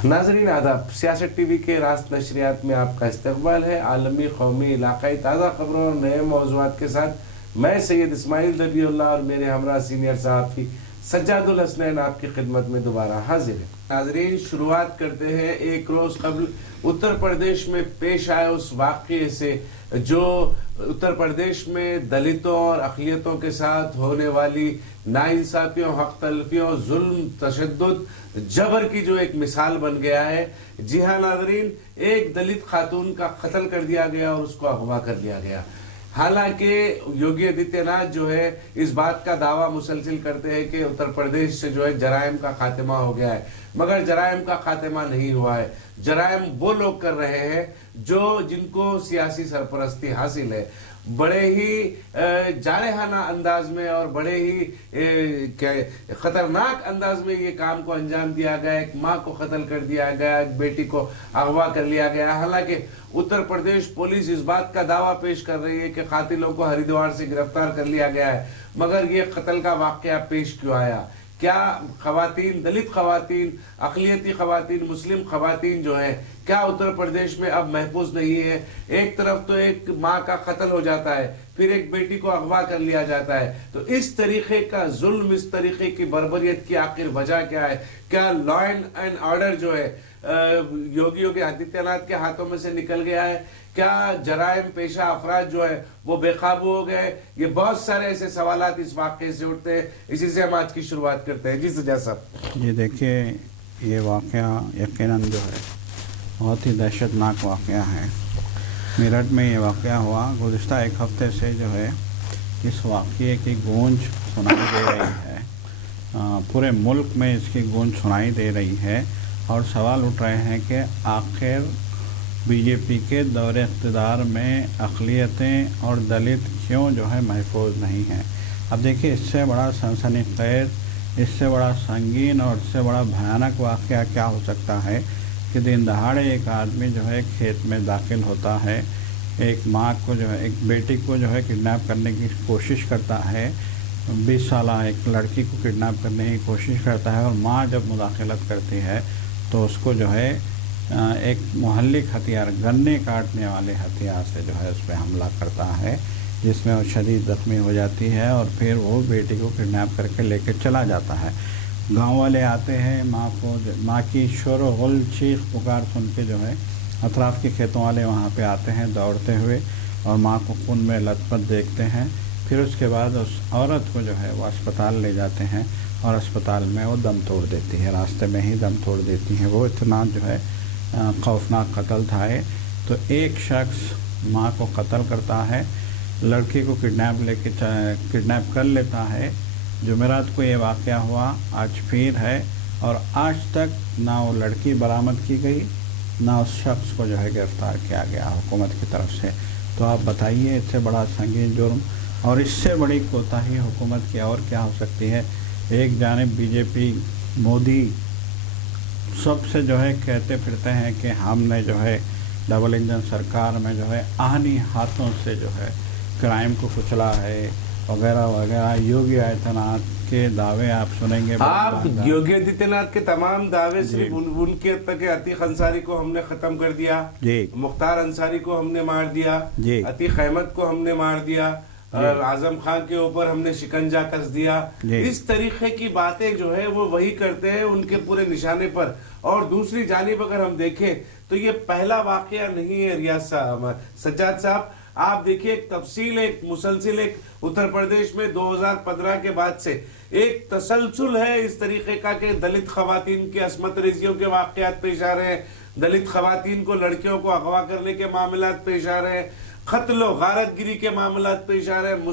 नाज़रीन आदाब, सियासत टीवी के रास्त नशरियात में आपका इस्तकबाल है। आलमी, कौमी, इलाकाई ताज़ा खबरों और नए मौज़ूआत के साथ मैं सैयद इस्माइल ज़बीउल्लाह और मेरे हमरा सीनियर सहाफ़ी सज्जादुल हसनैन आपकी खिदमत में दोबारा हाजिर है। नाज़रीन, शुरुआत करते हैं एक रोज़ कबल उत्तर प्रदेश में पेश आए उस वाक़ये से जो उत्तर प्रदेश में दलितों और अक़लियतों के साथ होने वाली नाइंसाफ़ियों, हक़ तलफ़ियों, जुल्म, तशद्दुद, जबर की जो एक मिसाल बन गया है। जी हाँ नाज़रीन, एक दलित खातून का कत्ल कर दिया गया और उसको अगवा कर लिया गया। हालांकि योगी आदित्यनाथ जो है इस बात का दावा मुसलसिल करते हैं कि उत्तर प्रदेश से जो है जराइम का खात्मा हो गया है, मगर जराइम का खात्मा नहीं हुआ है। जराइम वो लोग कर रहे हैं जिनको सियासी सरपरस्ती हासिल है। बड़े ही जारहाना अंदाज में और बड़े ही खतरनाक अंदाज में ये काम को अंजाम दिया गया। एक माँ को कत्ल कर दिया गया, एक बेटी को अगवा कर लिया गया। हालांकि उत्तर प्रदेश पुलिस इस बात का दावा पेश कर रही है कि कातिलों को हरिद्वार से गिरफ्तार कर लिया गया है, मगर ये कत्ल का वाक़या पेश क्यों आया? क्या खवातीन, दलित खवातीन, अक़लियती खवातीन, मुस्लिम खवातीन जो हैं, क्या उत्तर प्रदेश में अब महफूज नहीं है? एक तरफ तो एक माँ का कत्ल हो जाता है, फिर एक बेटी को अगवा कर लिया जाता है। तो इस तरीके का जुल्म, इस तरीके की बर्बरियत की आखिर वजह क्या है? क्या लॉ एंड ऑर्डर जो है योगी आदित्यनाथ के हाथों में से निकल गया है? क्या जराइम पेशा अफराद जो है वो बेकाबू हो गए? ये बहुत सारे ऐसे सवालात इस वाक़े से उठते हैं। इसी से हम आज की शुरुआत करते हैं। जी सजा साहब। ये देखिए, ये वाक़या यकीनन जो है बहुत ही दहशतनाक वाक़या है। मेरठ में ये वाक़या हुआ। गुज़िश्ता एक हफ़्ते से जो है इस वाक़ये की गूंज सुनाई दे रही है, पूरे मुल्क में इसकी गूंज सुनाई दे रही है और सवाल उठ रहे हैं कि आखिर बीजेपी के दौरे इक़्तिदार में अक़लियतें और दलित क्यों जो है महफूज नहीं हैं। अब देखिए, इससे बड़ा सनसनीखेज़, इससे बड़ा संगीन और इससे बड़ा भयानक वाक़या क्या हो सकता है कि दिन दहाड़े एक आदमी जो है खेत में दाखिल होता है, एक माँ को जो है, एक बेटी को जो है किडनैप करने की कोशिश करता है, 20 साल एक लड़की को किडनैप करने की कोशिश करता है और माँ जब मुदाखलत करती है तो उसको जो है एक मुहल्लिक हथियार, गन्ने काटने वाले हथियार से जो है उस पर हमला करता है, जिसमें वो शदीद ज़ख्मी हो जाती है और फिर वो बेटी को किडनैप करके लेकर चला जाता है। गांव वाले आते हैं, माँ की शोर गुल, चीख पुकार सुन के जो है अतराफ़ के खेतों वाले वहाँ पे आते हैं दौड़ते हुए और माँ को खून में लथपथ देखते हैं। फिर उसके बाद उस औरत को जो है वो अस्पताल ले जाते हैं और अस्पताल में वो दम तोड़ देती है, रास्ते में ही दम तोड़ देती है। वो इतना जो है खौफनाक कत्ल था। तो एक शख्स माँ को कत्ल करता है, लड़की को किडनैप कर लेता है। जुमेरात को ये वाक़या हुआ, आज फिर है और आज तक ना वो लड़की बरामद की गई, ना उस शख्स को जो है गिरफ़्तार किया गया हुकूमत की तरफ से। तो आप बताइए, इससे बड़ा संगीन जुर्म और इससे बड़ी कोताही हुकूमत की और क्या हो सकती है? एक जानिब बीजेपी, मोदी सबसे जो है कहते फिरते हैं कि हमने जो है डबल इंजन सरकार में जो है आहनी हाथों से जो है क्राइम को कुचला है वगैरह वगैरह। योगी आदित्यनाथ के दावे आप सुनेंगे। आप योगी आदित्यनाथ के तमाम दावे सिर्फ उनके तक अतीक अंसारी को हमने ख़त्म कर दिया, मुख्तार अंसारी को हमने मार दिया, अतीक अहमद को हमने मार दिया और आजम खान के ऊपर हमने शिकंजा कस दिया, इस तरीके की बातें जो है वो वही करते हैं उनके पूरे निशाने पर। और दूसरी जानिब अगर हम देखें तो ये पहला वाक़या नहीं है। रियाज साहब, सज्जाद साहब, आप देखिए एक तफसील, एक मुसलसिल, एक उत्तर प्रदेश में 2015 के बाद से एक तसलसल है इस तरीके का कि दलित खवातीन के असमत रेजियों के वाक़यात पेश आ रहे हैं, दलित खवातीन को लड़कियों को अगवा करने के मामलात पेश आ रहे हैं, क़त्ल व गारतगिरी के मामलात पेश आ रहे हैं,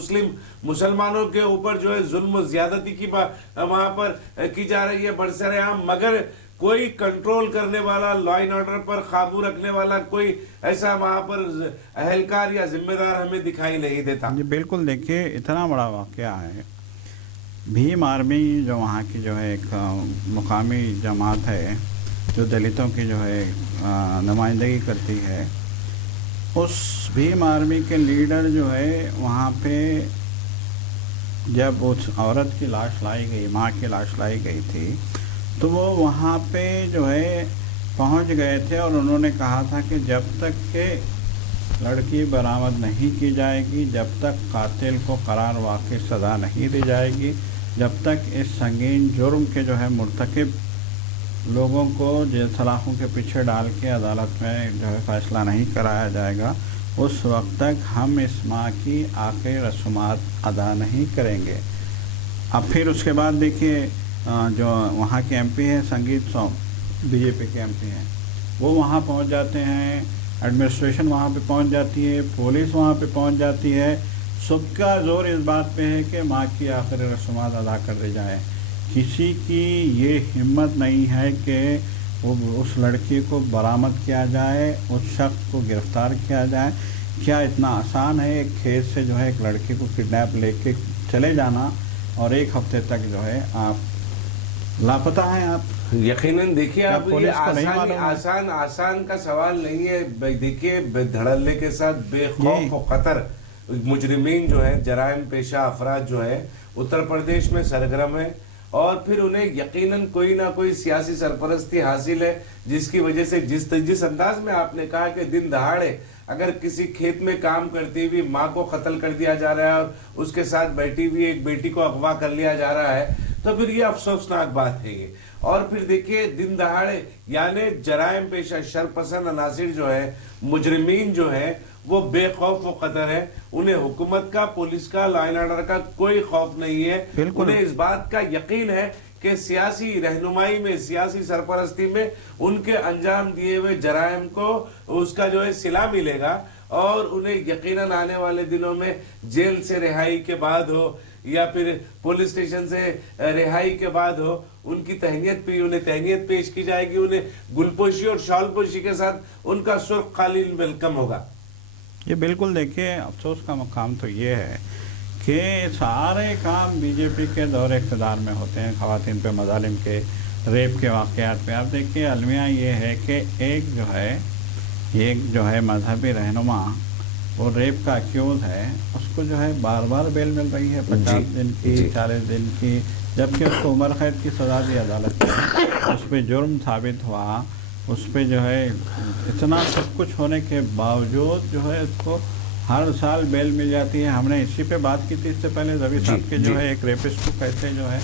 मुसलमानों के ऊपर जो है जुल्म ज्यादती की वहाँ पर की जा रही है बरसरेआम, मगर कोई कंट्रोल करने वाला, लॉ एंड ऑर्डर पर काबू रखने वाला कोई ऐसा वहाँ पर अहलकार या जिम्मेदार हमें दिखाई नहीं देता। जी बिल्कुल, देखिए इतना बड़ा वाक़या है। भीम आर्मी जो वहाँ की जो है एक मुकामी जमात है जो दलितों की जो है नुमाइंदगी करती है, उस भीम आर्मी के लीडर जो है वहाँ पे जब उस औरत की लाश लाई गई, माँ की लाश लाई गई थी, तो वो वहाँ पे जो है पहुंच गए थे और उन्होंने कहा था कि जब तक के लड़की बरामद नहीं की जाएगी, जब तक कातिल को करार वाक़ई सज़ा नहीं दी जाएगी, जब तक इस संगीन जुर्म के जो है मुर्तकिब लोगों को जेल सलाखों के पीछे डाल के अदालत में जो है फ़ैसला नहीं कराया जाएगा, उस वक्त तक हम इस माँ की आखिरी रस्मात अदा नहीं करेंगे। अब फिर उसके बाद देखिए जो वहाँ के एमपी हैं संगीत सोम, बीजेपी के एमपी हैं, वो वहाँ पहुँच जाते हैं, एडमिनिस्ट्रेशन वहाँ पे पहुँच जाती है, पुलिस वहाँ पे पहुँच जाती है, सबका जोर इस बात पे है कि माँ की आखिरी रस्मात अदा कर दी जाए। किसी की ये हिम्मत नहीं है कि वो उस लड़की को बरामद किया जाए, उस शख्स को गिरफ़्तार किया जाए। क्या इतना आसान है एक खेत से जो है एक लड़की को किडनैप लेके चले जाना और एक हफ्ते तक जो है आप लापता हैं आप? यकीनन देखिए आप, ये आसान आसान का सवाल नहीं है। देखिए धड़ल्ले के साथ बेखौफ और ख़तर मुजरिमीन जो है, जराइम पेशा अफराद जो है उत्तर प्रदेश में सरगर्म है और फिर उन्हें यकीनन कोई ना कोई सियासी सरपरस्ती हासिल है, जिसकी वजह से जिस अंदाज में आपने कहा कि दिन दहाड़े अगर किसी खेत में काम करती हुई माँ को कत्ल कर दिया जा रहा है और उसके साथ बैठी हुई एक बेटी को अगवा कर लिया जा रहा है, तो फिर ये अफसोसनाक बात है ये। और फिर देखिए दिन दहाड़े यानी जराइम पेशा शरपसंद अनासिर जो है, मुजरिमीन जो है, वो बेखौफ व कदर है। उन्हें हुकूमत का, पुलिस का, लॉ एंड ऑर्डर का कोई खौफ नहीं है। उन्हें इस बात का यकीन है कि सियासी रहनुमाई में, सियासी सरपरस्ती में उनके अंजाम दिए हुए जराइम को उसका जो है सिला मिलेगा और उन्हें यकीनन आने वाले दिनों में जेल से रिहाई के बाद हो या फिर पुलिस स्टेशन से रिहाई के बाद हो, उनकी उन्हें तहनीत पेश की जाएगी। उन्हें गुलपोशी और शॉलपोशी के साथ उनका सुर्ख कालीन वेलकम होगा। ये बिल्कुल देखिए अफसोस का मकाम तो ये है कि सारे काम बीजेपी के दौर इक़्तिदार में होते हैं। ख़वातीन पे मज़ालिम के, रेप के वाक़यात पे आप देखिए अलमिया ये है कि एक जो है मजहबी रहनुमा वो रेप का एक्यूज़ है, उसको जो है बार बार बेल मिल रही है 50 दिन की, 40 दिन की, जबकि उसको उम्र कैद की सज़ा दी अदालत ने। उस पर जुर्म साबित हुआ, उस पर जो है इतना सब कुछ होने के बावजूद जो है उसको हर साल बेल मिल जाती है। हमने इसी पे बात की थी इससे पहले, रवि साहब के जो है एक रेपिस्ट को कैसे जो है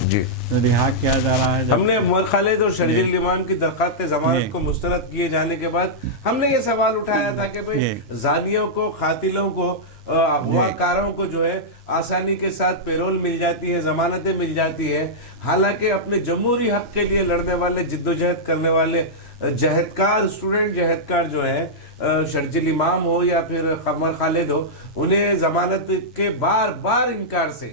रिहा किया जा रहा है। हमने उमर खालिद और शर्जील इमाम की दरख्वास्त जमानत को मुस्तरद किए जाने के बाद हमने ये सवाल उठाया था कि भाई जानियों को, खातिलों को, अगवाकारों को जो है आसानी के साथ पेरोल मिल जाती है, जमानतें मिल जाती है, हालांकि अपने जमहूरी हक के लिए लड़ने वाले, जिद्दोजहद करने वाले जहदकार, स्टूडेंट जहदकार जो है, शर्जील इमाम हो या फिर उमर खालिद हो, उन्हें जमानत के बार बार इनकार से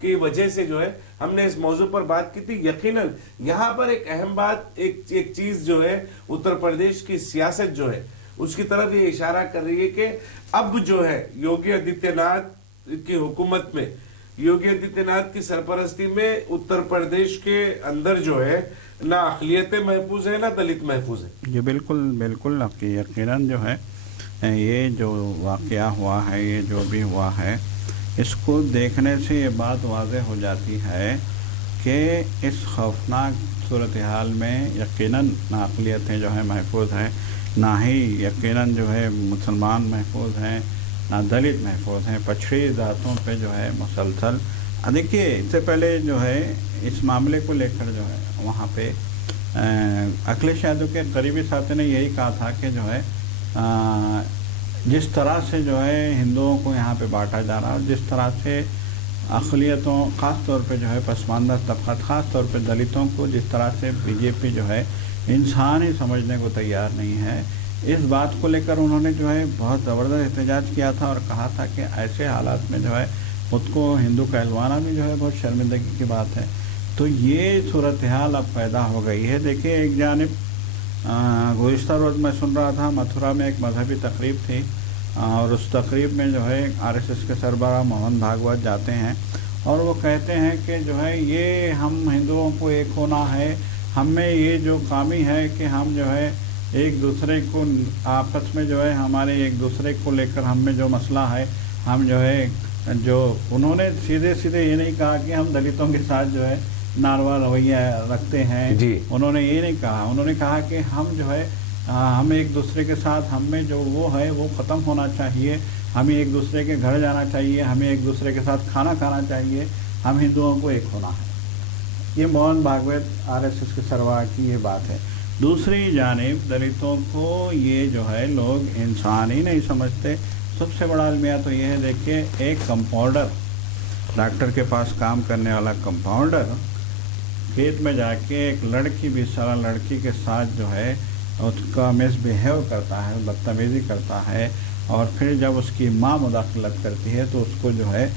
की वजह से जो है हमने इस मौजू पर बात की थी। यकीनन यहाँ पर एक अहम बात, एक चीज जो है उत्तर प्रदेश की सियासत जो है उसकी तरफ ये इशारा कर रही है कि अब जो है योगी आदित्यनाथ की हुकूमत में, योगी आदित्यनाथ की सरपरस्ती में उत्तर प्रदेश के अंदर जो है ना अक़लियतें महफूज है, ना दलित महफूज है। जी बिल्कुल बिल्कुल, यकीनन जो है ये जो वाक़या हुआ है, ये जो भी हुआ है, इसको देखने से ये बात वाज़ेह हो जाती है कि इस खौफनाक सूरत हाल में यकीनन ना अक़लियतें जो है महफूज हैं, ना ही यकीनन जो है मुसलमान महफूज हैं, ना दलित महफूज हैं। पछड़ी ज़ातों पे जो है मुसलसल देखिए, इससे पहले जो है इस मामले को लेकर जो है वहाँ पे अखिलेश यादव के करीबी साथी ने यही कहा था कि जो है जिस तरह से जो है हिंदुओं को यहाँ पे बांटा जा रहा है, जिस तरह से अक़लियतों, ख़ास तौर पे जो है पसमानदा तबक़ात, ख़ास तौर पे दलितों को जिस तरह से बीजेपी जो है इंसान ही समझने को तैयार नहीं है, इस बात को लेकर उन्होंने जो है बहुत ज़बरदस्त एहतजाज किया था और कहा था कि ऐसे हालात में जो है खुद को हिंदू कहलवाना भी जो है बहुत शर्मिंदगी की बात है। तो ये सूरत हाल अब पैदा हो गई है। देखिए एक जानिब गुज़िश्ता रोज़ मैं सुन रहा था मथुरा में एक मजहबी तकरीब थी और उस तकरीब में जो है आरएसएस के सरबराह मोहन भागवत जाते हैं और वो कहते हैं कि जो है ये हम हिंदुओं को एक होना है, हम में ये जो खामी है कि हम जो है एक दूसरे को आपस में जो है हमारे एक दूसरे को लेकर हम में जो मसला है, हम जो है जो उन्होंने सीधे सीधे ये नहीं कहा कि हम दलितों के साथ जो है नारवा रवैया रखते हैं जी। उन्होंने ये नहीं कहा। उन्होंने कहा कि हम जो है हम एक दूसरे के साथ हमें जो वो है वो ख़त्म होना चाहिए, हमें एक दूसरे के घर जाना चाहिए, हमें एक दूसरे के साथ खाना खाना चाहिए, हम हिंदुओं को एक होना है। ये मोहन भागवत आरएसएस के सरबराह की ये बात है। दूसरी जानिब दलितों को ये जो है लोग इंसान ही नहीं समझते। सबसे बड़ा अलमिया तो ये है, देखिए एक कंपाउंडर, डॉक्टर के पास काम करने वाला कंपाउंडर खेत में जाके एक लड़की 20 साल लड़की के साथ जो है उसका मिसबिहेव करता है, बदतमीज़ी करता है, और फिर जब उसकी माँ मुदाखलत करती है तो उसको जो है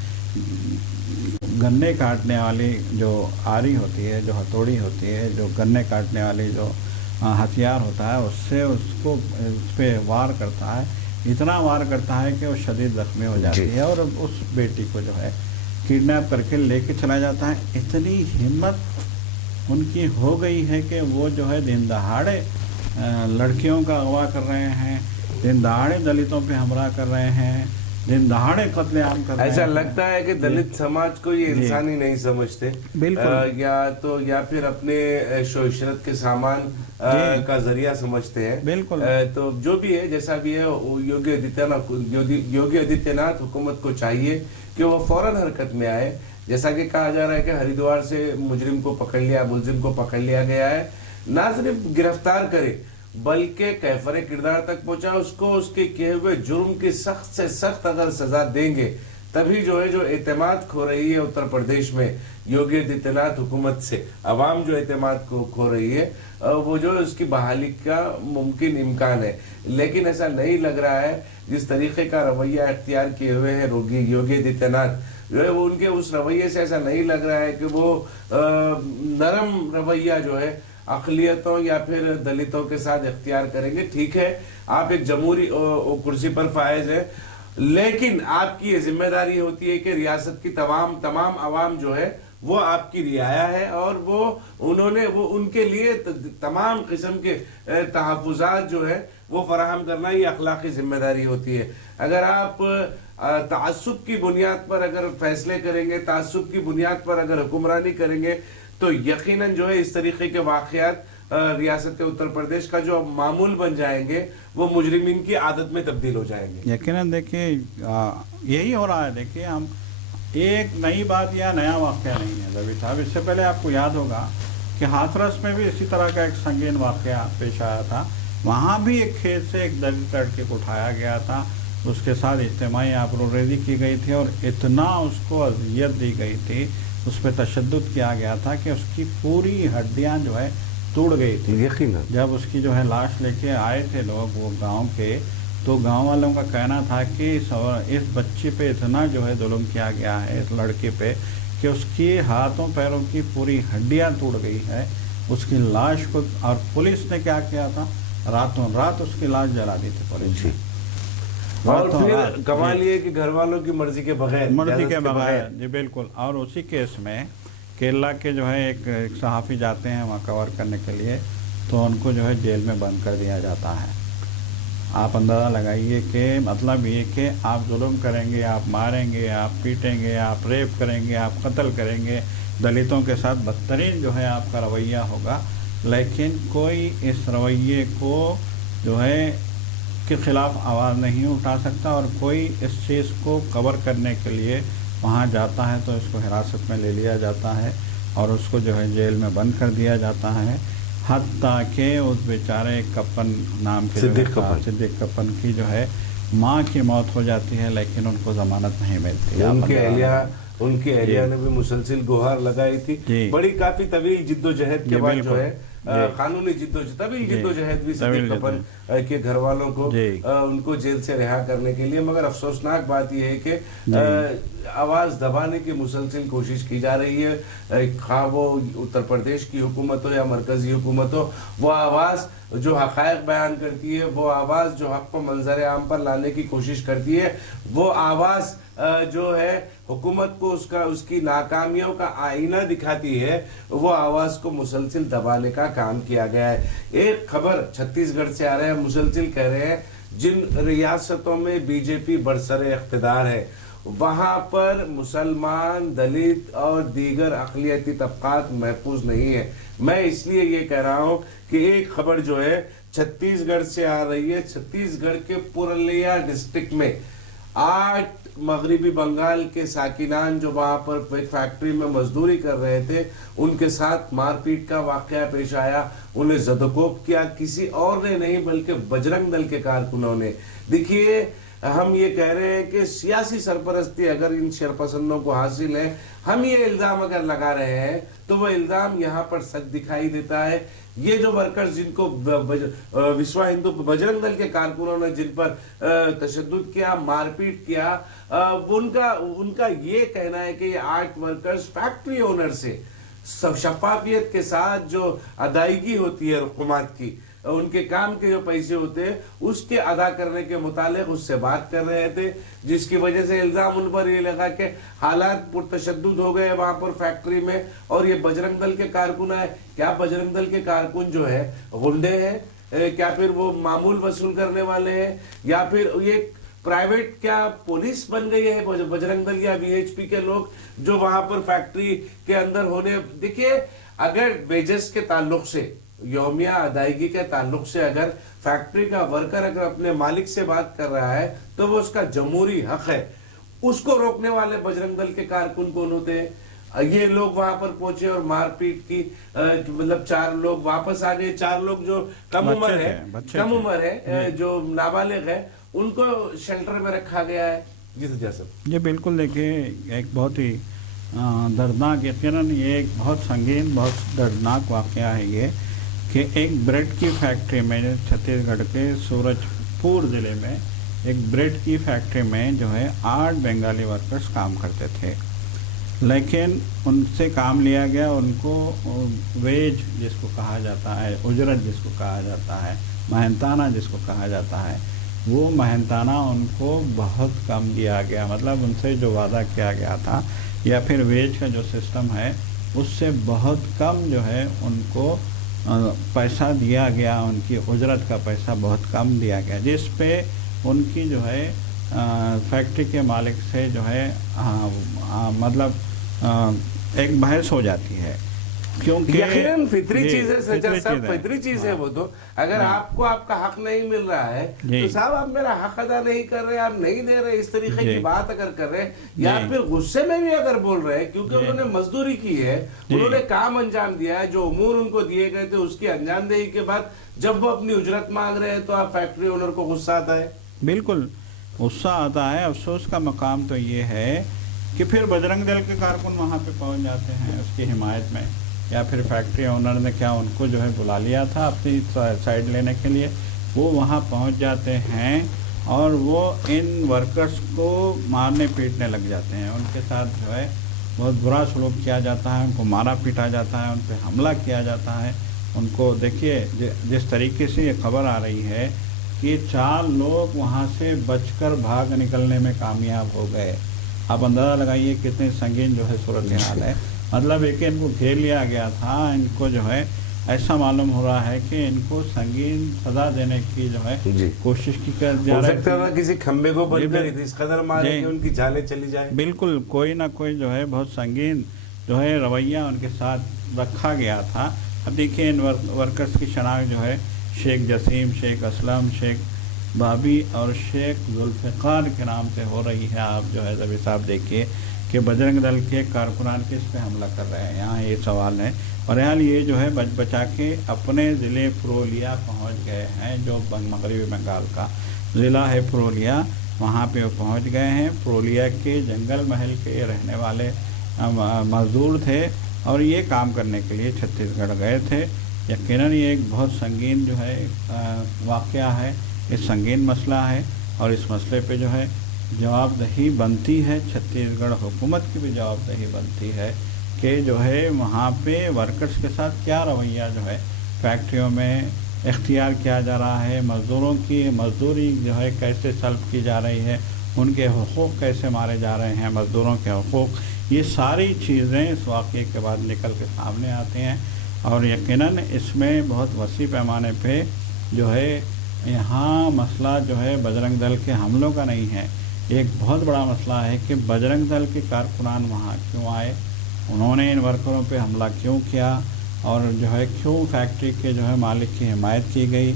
गन्ने काटने वाली जो आरी होती है, जो हथौड़ी होती है, जो गन्ने काटने वाली जो हथियार होता है, उससे उसको उस पर वार करता है। इतना वार करता है कि वो शदीद ज़ख्मी हो जाती है और उस बेटी को जो है किडनैप करके लेके चला जाता है। इतनी हिम्मत उनकी हो गई है कि वो जो है दिन दहाड़े लड़कियों का अगवा कर रहे हैं, दिन दहाड़े दलितों पे हमला कर रहे हैं, दिन दहाड़े कत्लेआम कर रहे हैं। ऐसा लगता है कि दलित समाज को ये इंसान ही नहीं समझते, बिल्कुल, या फिर अपने शोहरत के सामान का जरिया समझते हैं। बिल्कुल। तो जो भी है, जैसा भी है, योगी आदित्यनाथ हुकूमत को चाहिए कि वो फौरन हरकत में आए। जैसा कि कहा जा रहा है कि हरिद्वार से मुलजिम को पकड़ लिया गया है, ना सिर्फ गिरफ्तार करे बल्कि कैफरे किरदार तक पहुंचा, उसको उसके किए हुए जुर्म की सख्त से सख्त अगर सजा देंगे तभी जो है जो एतमाद खो रही है उत्तर प्रदेश में योगी आदित्यनाथ हुकूमत से, अवाम जो एतमाद को खो रही है, वो जो उसकी बहाली का मुमकिन इम्कान है। लेकिन ऐसा नहीं लग रहा है। जिस तरीके का रवैया इख्तियार किए हुए हैं योगी आदित्यनाथ जो है, वो उनके उस रवैये से ऐसा नहीं लग रहा है कि वो नरम रवैया जो है अक़लियतों या फिर दलितों के साथ इख्तियार करेंगे। ठीक है, आप एक जमहूरी कुर्सी पर फायज है, लेकिन आपकी ये जिम्मेदारी होती है कि रियासत की तमाम अवाम जो है वो आपकी रियाया है, और वो उनके लिए तमाम किस्म के तहफ़्फ़ुज़ात जो है वो फराहम करना ये अखलाकी जिम्मेदारी होती है। अगर आप तअस्सुब की बुनियाद पर अगर फैसले करेंगे, तअस्सुब की बुनियाद पर अगर हुक्मरानी करेंगे, तो यकीनन जो है इस तरीके के वाक़यात रियासत उत्तर प्रदेश का जो मामूल बन जाएंगे वो मुजरिमीन की आदत में तब्दील हो जाएंगे। यकीनन देखिए यही हो रहा है। देखिए हम एक नई बात या नया वाक़या नहीं है रवि साहब। इससे पहले आपको याद होगा कि हाथरस में भी इसी तरह का एक संगीन वाक़या पेश आया था। वहाँ भी एक खेत से एक दलित लड़के को उठाया गया था, उसके साथ इज्तिमाई आबरूरेज़ी की गई थी और इतना उसको अज़ियत दी गई थी, उस पर तशद्दुद किया गया था कि उसकी पूरी हड्डियाँ जो है टूट गई थी। यकीनन जब उसकी जो है लाश लेके आए थे लोग वो गांव के, तो गांव वालों का कहना था कि इस बच्चे पे इतना जो है जुल्म किया गया है, इस लड़के पे, कि उसकी हाथों पैरों की पूरी हड्डियां टूट गई है। उसकी लाश को, और पुलिस ने क्या किया था, रातों रात उसकी लाश जला दी थी पुलिस ने। और फिर कमाल ये कि घर वालों की मर्जी के बगैर जी बिल्कुल। और उसी केस में केरला के जो है एक सहाफ़ी जाते हैं वहाँ कवर करने के लिए, तो उनको जो है जेल में बंद कर दिया जाता है। आप अंदाज़ा लगाइए कि मतलब ये कि आप जुल्म करेंगे, आप मारेंगे, आप पीटेंगे, आप रेप करेंगे, आप कत्ल करेंगे, दलितों के साथ बदतरीन जो है आपका रवैया होगा, लेकिन कोई इस रवैये को जो है के ख़िलाफ़ आवाज़ नहीं उठा सकता, और कोई इस चीज़ को कवर करने के लिए वहाँ जाता है तो इसको हिरासत में ले लिया जाता है और उसको जो है जेल में बंद कर दिया जाता है। हत्ता के उस बेचारे कप्पन नाम के सिद्दीक कप्पन की जो है माँ की मौत हो जाती है, लेकिन उनको ज़मानत नहीं मिलती। उनकी अहलिया ने भी मुसलसिल गुहार लगाई थी, बड़ी काफ़ी तवील जिद्दोजहद के बाद जो है कानूनी तवील जिद्दोजहद भी सिद्दीक कप्पन के घर वालों को उनको जेल से रिहा करने के लिए। मगर अफसोसनाक बात यह है कि आवाज़ दबाने की मुसलसिल कोशिश की जा रही है, खा वो उत्तर प्रदेश की हुकूमत हो या मरकज़ी हुकूमत हो। वो आवाज़ जो हक़ाइक़ बयान करती है, वो आवाज़ जो हक़ को मंज़र आम पर लाने की कोशिश करती है, वो आवाज़ जो है हुकूमत को उसकी नाकामियों का आईना दिखाती है, वो आवाज़ को मुसलसिल दबाने का काम किया गया है। एक खबर छत्तीसगढ़ से आ रहा है, मुसलसिल कह रहे हैं जिन रियासतों में बीजेपी बरसरे इख्तिदार है वहाँ पर मुसलमान, दलित और दीगर अक़लियती तबक़ात महफूज नहीं है। मैं इसलिए ये कह रहा हूँ कि एक खबर जो है छत्तीसगढ़ से आ रही है। छत्तीसगढ़ के पुरुलिया डिस्ट्रिक्ट में 8 मगरिबी बंगाल के साकिनान जो वहाँ पर एक फैक्ट्री में मजदूरी कर रहे थे, उनके साथ मारपीट का वाक़या पेश आया। उन्हें ज़दकोब किया किसी और ने नहीं बल्कि बजरंग दल के कारकुनों ने। देखिए, हम ये कह रहे हैं कि सियासी सरपरस्ती अगर इन शरपसंदों को हासिल है, हम ये इल्ज़ाम अगर लगा रहे हैं तो वो इल्ज़ाम यहाँ पर सच दिखाई देता है। ये जो वर्कर्स जिनको विश्व हिंदू बजरंग दल के कारकुनों ने जिन पर तशद्दुद किया, मारपीट किया, उनका ये कहना है कि ये 8 वर्कर्स फैक्ट्री ओनर से शफाफियत के साथ जो अदायगी होती है हुकूमत की, उनके काम के जो पैसे होते हैं उसके अदा करने के मुतालिक उससे बात कर रहे थे, जिसकी वजह से इल्ज़ाम उन पर ये लगा कि हालात पुरतशद्दुद हो गए वहाँ पर फैक्ट्री में और ये बजरंग दल के कारकुन है। क्या बजरंग दल के कारकुन जो है गुंडे हैं? क्या फिर वो मामूल वसूल करने वाले हैं? या फिर ये प्राइवेट क्या पुलिस बन गई है बजरंग दल या वीएचपी के लोग जो वहाँ पर फैक्ट्री के अंदर होने? देखिए, अगर वेजेस के ताल्लुक से, यौमिया अदायगी के ताल्लुक से अगर फैक्ट्री का वर्कर अगर अपने मालिक से बात कर रहा है तो वो उसका जमहूरी हक है। उसको रोकने वाले बजरंग दल के कारकुन कौन होते हैं? ये लोग वहां पर पहुंचे और मारपीट की, मतलब 4 लोग वापस आ गए। 4 लोग जो कम उम्र है जो नाबालिग है, उनको शेल्टर में रखा गया है। जी सज्जा साहब। ये बिल्कुल देखिए, एक बहुत ही दर्दनाक, यकीनन ये एक बहुत संगीन, बहुत दर्दनाक वाक़या है ये कि एक ब्रेड की फैक्ट्री में छत्तीसगढ़ के सूरजपुर ज़िले में एक ब्रेड की फैक्ट्री में जो है 8 बंगाली वर्कर्स काम करते थे, लेकिन उनसे काम लिया गया। उनको वेज जिसको कहा जाता है, उजरत जिसको कहा जाता है, मेहनताना जिसको कहा जाता है, वो मेहनताना उनको बहुत कम दिया गया। मतलब उनसे जो वादा किया गया था या फिर वेज का जो सिस्टम है उससे बहुत कम जो है उनको पैसा दिया गया, उनकी उजरत का पैसा बहुत कम दिया गया, जिस पे उनकी जो है फैक्ट्री के मालिक से जो है मतलब एक बहस हो जाती है, क्योंकि यकीनन फितरी चीज है सज्जा साहब, फितरी चीज है वो तो। अगर आपको आपका हक नहीं मिल रहा है तो साहब आप मेरा हक अदा नहीं कर रहे, आप नहीं दे रहे, इस तरीके की बात अगर कर रहे हैं या फिर गुस्से में भी अगर बोल रहे हैं, क्योंकि उन्होंने मजदूरी की है, उन्होंने काम अंजाम दिया है, जो उमूर उनको दिए गए थे उसकी अंजामदेही के बाद जब वो अपनी उजरत मांग रहे हैं तो आप फैक्ट्री ओनर को गुस्सा आता है? बिल्कुल गुस्सा आता है। अफसोस का मकाम तो ये है कि फिर बजरंग दल के कारकुन वहाँ पे पहुँच जाते हैं उसकी हिमायत में, या फिर फैक्ट्री ओनर ने क्या उनको जो है बुला लिया था अपनी साइड लेने के लिए, वो वहाँ पहुँच जाते हैं और वो इन वर्कर्स को मारने पीटने लग जाते हैं। उनके साथ जो है बहुत बुरा सलूक किया जाता है, उनको मारा पीटा जाता है, उन पर हमला किया जाता है। उनको देखिए जिस तरीके से ये खबर आ रही है कि 4 लोग वहाँ से बचकर भाग निकलने में कामयाब हो गए। आप अंदाज़ा लगाइए कितनी संगीन जो है सूरत हाल है। मतलब एक इनको घेर लिया गया था, इनको जो है ऐसा मालूम हो रहा है कि इनको संगीन सजा देने की जो है कोशिश की कर जा रही है। किसी खंबे को बंद इस कदर मारे कि उनकी जानें चली जाए। बिल्कुल, कोई ना कोई जो है बहुत संगीन जो है रवैया उनके साथ रखा गया था। अब देखिए इन वर्कर्स की शनाख्त जो है शेख जसीम, शेख असलम, शेख भाभी और शेख जुल्फ़िकार के नाम से हो रही है। आप जो है जब साहब देखिए कि बजरंग दल के कारकुनान किस पे हमला कर रहे हैं, यहाँ ये सवाल है। और यार ये जो है बच बचा के अपने ज़िले पुरुलिया पहुँच गए हैं, जो मगरबी बंगाल का ज़िला है पुरुलिया, वहाँ पे वो पहुँच गए हैं। पुरुलिया के जंगल महल के रहने वाले मज़दूर थे और ये काम करने के लिए छत्तीसगढ़ गए थे। यकीनन ये एक बहुत संगीन जो है वाक़या है, ये संगीन मसला है और इस मसले पे जो है जवाबदेही बनती है, छत्तीसगढ़ हुकूमत की भी जवाबदेही बनती है कि जो है वहाँ पे वर्कर्स के साथ क्या रवैया जो है फैक्ट्रियों में इख्तियार किया जा रहा है, मज़दूरों की मज़दूरी जो है कैसे सल्ब की जा रही है, उनके हुकूक़ कैसे मारे जा रहे हैं, मज़दूरों के हुकूक़, ये सारी चीज़ें इस वाक़े के बाद निकल के सामने आती हैं। और यकीनन इसमें बहुत वसी पैमाने पे जो है यहाँ मसला जो है बजरंग दल के हमलों का नहीं है, ایک بہت بڑا مسئلہ ہے کہ بجرنگ دل کے کارکنان وہاں کیوں آئے، انہوں نے ان ورکروں پہ حملہ کیوں کیا، اور جو ہے کیوں فیکٹری کے جو ہے مالک کی حمایت کی گئی،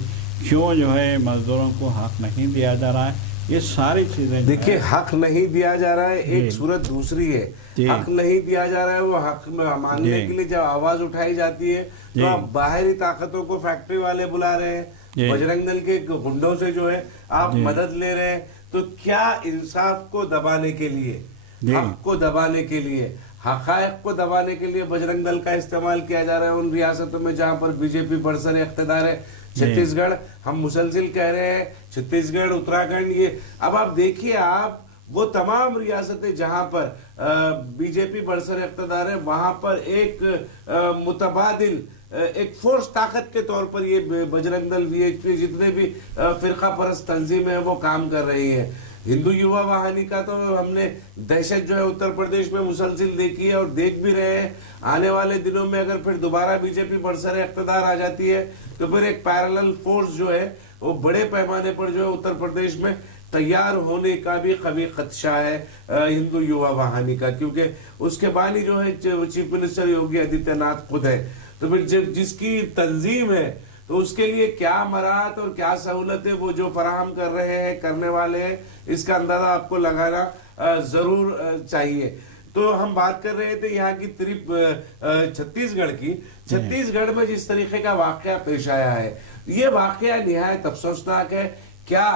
کیوں جو ہے مزدوروں کو حق نہیں دیا جا رہا ہے، یہ ساری چیزیں دیکھیے حق نہیں دیا جا رہا ہے، ایک صورت دوسری ہے، حق نہیں دیا جا رہا ہے، وہ حق مانگنے کے لیے جب آواز اٹھائی جاتی ہے تو آپ باہری طاقتوں کو فیکٹری والے بلا رہے ہیں، بجرنگ دل کے گنڈوں سے جو ہے آپ مدد لے رہے ہیں، تو کیا انصاف کو دبانے کے لیے، حق کو دبانے کے لیے، حقائق کو دبانے کے لیے بجرنگ دل کا استعمال کیا جا رہا ہے ان ریاستوں میں جہاں پر بی جے پی برسر اقتدار ہے؟ چھتیس گڑھ ہم مسلسل کہہ رہے ہیں، چھتیس گڑھ، اتراکھنڈ، یہ اب آپ دیکھیے، آپ وہ تمام ریاستیں جہاں پر بی جے پی برسر اقتدار ہے وہاں پر ایک متبادل ایک فورس طاقت کے طور پر یہ بجرنگ دل، وی ایچ پی، جتنے بھی فرقہ پرست تنظیمیں ہیں وہ کام کر رہی ہیں۔ ہندو یووا واہنی کا تو ہم نے دہشت جو ہے اتر پردیش میں مسلسل دیکھی ہے اور دیکھ بھی رہے ہیں، آنے والے دنوں میں اگر پھر دوبارہ بی جے پی برسر اقتدار آ جاتی ہے تو پھر ایک پیرالل فورس جو ہے وہ بڑے پیمانے پر جو ہے اتر پردیش میں تیار ہونے کا بھی قوی خدشہ ہے ہندو یووا واہنی کا، کیونکہ اس کے بانی جو ہے چیف منسٹر یوگی آدتیہ ناتھ خود ہے، تو پھر جس کی تنظیم ہے تو اس کے لیے کیا مراحت اور کیا سہولتیں وہ جو فراہم کر رہے ہیں، کرنے والے ہیں، اس کا اندازہ آپ کو لگانا ضرور چاہیے۔ تو ہم بات کر رہے تھے یہاں کی چھتیس گڑھ کی، چھتیس گڑھ میں جس طریقے کا واقعہ پیش آیا ہے، یہ واقعہ نہایت افسوسناک ہے۔ کیا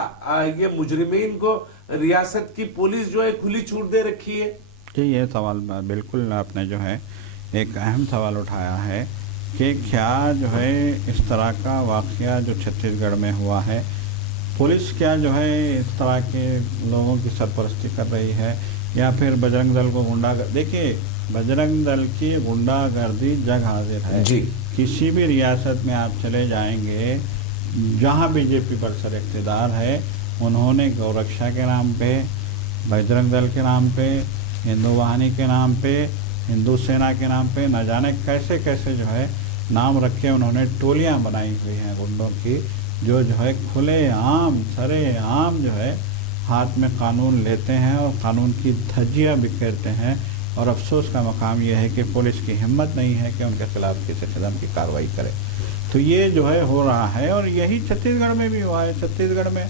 یہ مجرمین کو ریاست کی پولیس جو ہے کھلی چھوٹ دے رکھی ہے؟ جی، یہ سوال بالکل آپ نے جو ہے ایک اہم سوال اٹھایا ہے کہ کیا جو ہے اس طرح کا واقعہ جو چھتیس گڑھ میں ہوا ہے، پولیس کیا جو ہے اس طرح کے لوگوں کی سرپرستی کر رہی ہے، یا پھر بجرنگ دل کو دیکھیے بجرنگ دل کی غنڈہ گردی جگ حاضر ہے۔ جی، کسی بھی ریاست میں آپ چلے جائیں گے جہاں بی جے پی برسر اقتدار ہے، انہوں نے گو رکشا کے نام پہ، بجرنگ دل کے نام پہ، ہندو واہنی کے نام پہ، ہندو سینا کے نام پہ نہ جانے کیسے کیسے جو ہے نام رکھے، انہوں نے ٹولیاں بنائی ہوئی ہیں غنڈوں کی، جو ہے کھلے عام سرے عام جو ہے ہاتھ میں قانون لیتے ہیں اور قانون کی دھجیاں بکھیرتے ہیں، اور افسوس کا مقام یہ ہے کہ پولیس کی ہمت نہیں ہے کہ ان کے خلاف کسی قسم کی کارروائی کرے۔ تو یہ جو ہے ہو رہا ہے، اور یہی چھتیس گڑھ میں بھی ہوا ہے۔ چھتیس گڑھ میں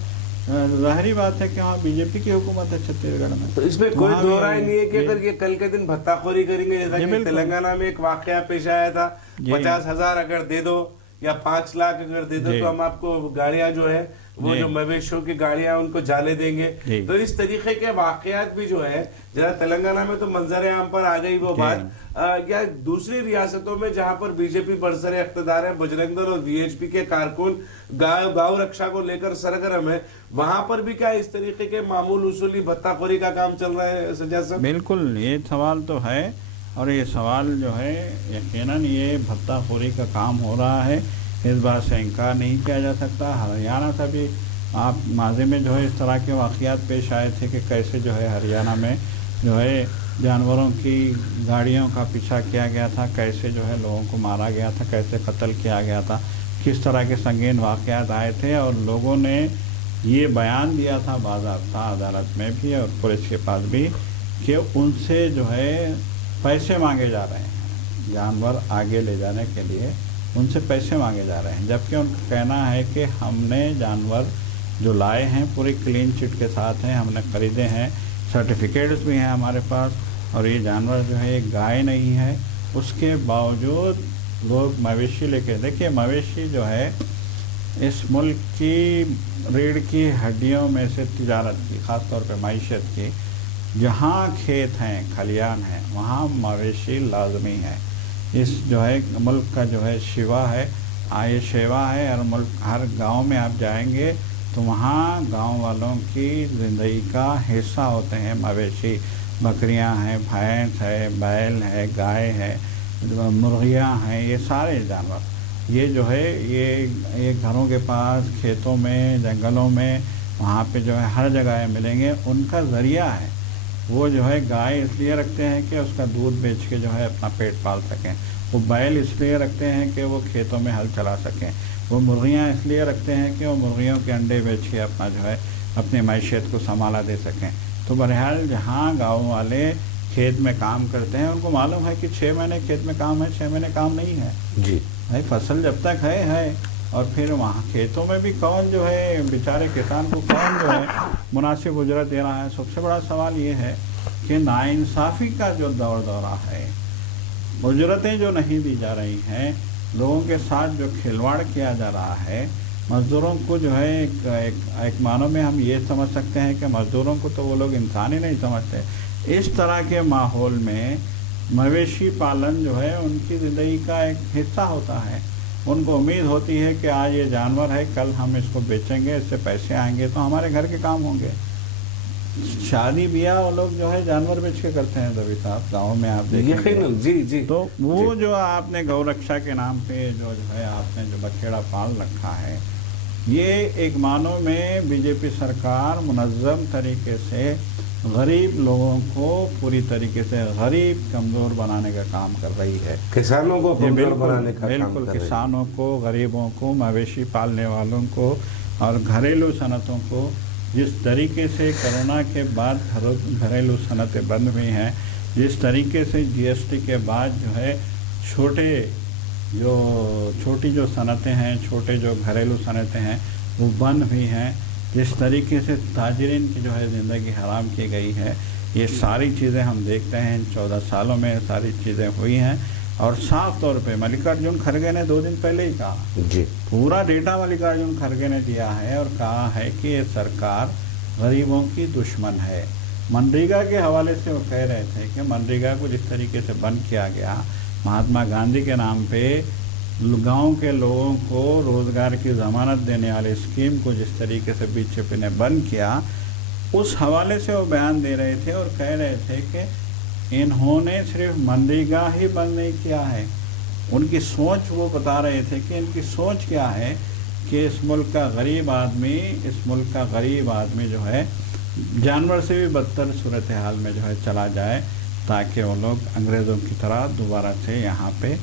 ظاہری بات ہے کہ وہاں بی جے پی کی حکومت ہے چھتیس گڑھ میں، تو اس میں کوئی دو رائے نہیں ہے کہ اگر یہ کل کے دن بھتہ خوری کریں گے، جیسا کہ تلنگانہ میں ایک واقعہ پیش آیا تھا، 50,000 اگر دے دو یا 5 لاکھ اگر دے دو تو ہم آپ کو گاڑیاں جو ہے وہ جو مویشیوں کی گاڑیاں ان کو جالے دیں گے، تو اس طریقے کے واقعات بھی جو ہے ذرا تلنگانہ میں تو منظر عام پر آ گئی وہ بات، یا دوسری ریاستوں میں جہاں پر بی جے پی برسر اقتدار ہے، بجرنگ دل اور وی ایچ پی کے کارکن گاؤں رکشا کو لے کر سرگرم ہے، وہاں پر بھی کیا اس طریقے کے معمول اصولی بھتہ خوری کا کام چل رہا ہے سجاد صاحب؟ بالکل، یہ سوال تو ہے، اور یہ سوال جو ہے یقیناً یہ بھتہ خوری کا کام ہو رہا ہے، اس بات سے انکار نہیں کیا جا سکتا۔ ہریانہ سے بھی آپ ماضی میں جو ہے اس طرح کے واقعات پیش آئے تھے کہ کیسے جو ہے ہریانہ میں جو ہے جانوروں کی گاڑیوں کا پیچھا کیا گیا تھا، کیسے جو ہے لوگوں کو مارا گیا تھا، کیسے قتل کیا گیا تھا، کس طرح کے سنگین واقعات آئے تھے، اور لوگوں نے یہ بیان دیا تھا باضابطہ عدالت میں بھی اور پولیس کے پاس بھی کہ ان سے جو ہے پیسے مانگے جا رہے ہیں، جانور آگے لے جانے کے لیے ان سے پیسے مانگے جا رہے ہیں، جبکہ ان کا کہنا ہے کہ ہم نے جانور جو لائے ہیں پوری کلین چٹ کے ساتھ ہیں، ہم نے خریدے ہیں، سرٹیفکیٹس بھی ہیں ہمارے پاس، اور یہ جانور جو ہے ایک گائے نہیں ہے، اس کے باوجود لوگ مویشی لے کے دیکھیے، مویشی جو ہے اس ملک کی ریڑھ کی ہڈیوں میں سے تجارت کی، خاص طور پہ معیشت کی، جہاں کھیت ہیں کھلیان ہیں وہاں مویشی لازمی ہے، اس جو ہے ملک کا جو ہے شیوا ہے، یہ شیوا ہے، اور ملک ہر گاؤں میں آپ جائیں گے تو وہاں گاؤں والوں کی زندگی کا حصہ ہوتے ہیں مویشی، بکریاں ہیں، بھینس ہے، بیل ہے، گائے ہے، مرغیاں ہیں، یہ سارے جانور یہ جو ہے یہ گھروں کے پاس، کھیتوں میں، جنگلوں میں، وہاں پہ جو ہے ہر جگہ ملیں گے، ان کا ذریعہ ہے۔ وہ جو ہے گائے اس لیے رکھتے ہیں کہ اس کا دودھ بیچ کے جو ہے اپنا پیٹ پال سکیں، وہ بیل اس لیے رکھتے ہیں کہ وہ کھیتوں میں ہل چلا سکیں، وہ مرغیاں اس لیے رکھتے ہیں کہ وہ مرغیوں کے انڈے بیچ کے اپنا جو ہے اپنی معیشت کو سنبھالا دے سکیں۔ تو بہرحال جہاں گاؤں والے کھیت میں کام کرتے ہیں ان کو معلوم ہے کہ 6 مہینے کھیت میں کام ہے، 6 مہینے کام نہیں ہے جی بھائی، فصل جب تک ہے اور پھر وہاں کھیتوں میں بھی کون جو ہے بیچارے کسان کو کون جو ہے مناسب اجرت دے رہا ہے؟ سب سے بڑا سوال یہ ہے کہ ناانصافی کا جو دورہ ہے، اجرتیں جو نہیں دی جا رہی ہیں، لوگوں کے ساتھ جو کھلواڑ کیا جا رہا ہے، مزدوروں کو جو ہے ایک معنوں میں ہم یہ سمجھ سکتے ہیں کہ مزدوروں کو تو وہ لوگ انسان ہی نہیں سمجھتے۔ اس طرح کے ماحول میں مویشی پالن جو ہے ان کی زندگی کا ایک حصہ ہوتا ہے۔ ان کو امید ہوتی ہے کہ آج یہ جانور ہے، کل ہم اس کو بیچیں گے، اس سے پیسے آئیں گے تو ہمارے گھر کے کام ہوں گے۔ شادی بیاہ وہ لوگ جو ہے جانور بیچ کے کرتے ہیں ربی صاحب، گاؤں میں آپ دیکھیں گے۔ جی جی، تو وہ جو آپ نے گو رکشا کے نام پہ جو ہے آپ نے جو بکھیڑا پال رکھا ہے، یہ ایک معنوں میں بی جے پی سرکار منظم طریقے سے غریب لوگوں کو پوری طریقے سے غریب کمزور بنانے کا کام کر رہی ہے، کسانوں کو کمزور بنانے کا کام کر بالکل رہی ہے۔ کسانوں کو، غریبوں کو، مویشی پالنے والوں کو اور گھریلو صنعتوں کو، جس طریقے سے کرونا کے بعد گھریلو صنعتیں بند ہوئی ہیں، جس طریقے سے جی ایس ٹی کے بعد جو ہے چھوٹی جو صنعتیں ہیں، چھوٹے جو گھریلو صنعتیں ہیں وہ بند ہوئی ہیں، جس طریقے سے تاجرین کی جو ہے زندگی حرام کی گئی ہے، یہ ساری چیزیں ہم دیکھتے ہیں ان 14 سالوں میں ساری چیزیں ہوئی ہیں۔ اور صاف طور پہ ملکارجن کھڑگے نے 2 دن پہلے ہی کہا، جی پورا ڈیٹا ملکارجن کھڑگے نے دیا ہے اور کہا ہے کہ یہ سرکار غریبوں کی دشمن ہے۔ منریگا کے حوالے سے وہ کہہ رہے تھے کہ منریگا کو جس طریقے سے بند کیا گیا، مہاتما گاندھی کے نام پہ گاؤں کے لوگوں کو روزگار کی ضمانت دینے والے اسکیم کو جس طریقے سے بی جے پی نے بند کیا، اس حوالے سے وہ بیان دے رہے تھے اور کہہ رہے تھے کہ انہوں نے صرف منریگا ہی بند نہیں کیا ہے، ان کی سوچ وہ بتا رہے تھے کہ ان کی سوچ کیا ہے کہ اس ملک کا غریب آدمی جو ہے جانور سے بھی بدتر صورتحال میں جو ہے چلا جائے، تاکہ وہ لوگ انگریزوں کی طرح دوبارہ سے یہاں پہ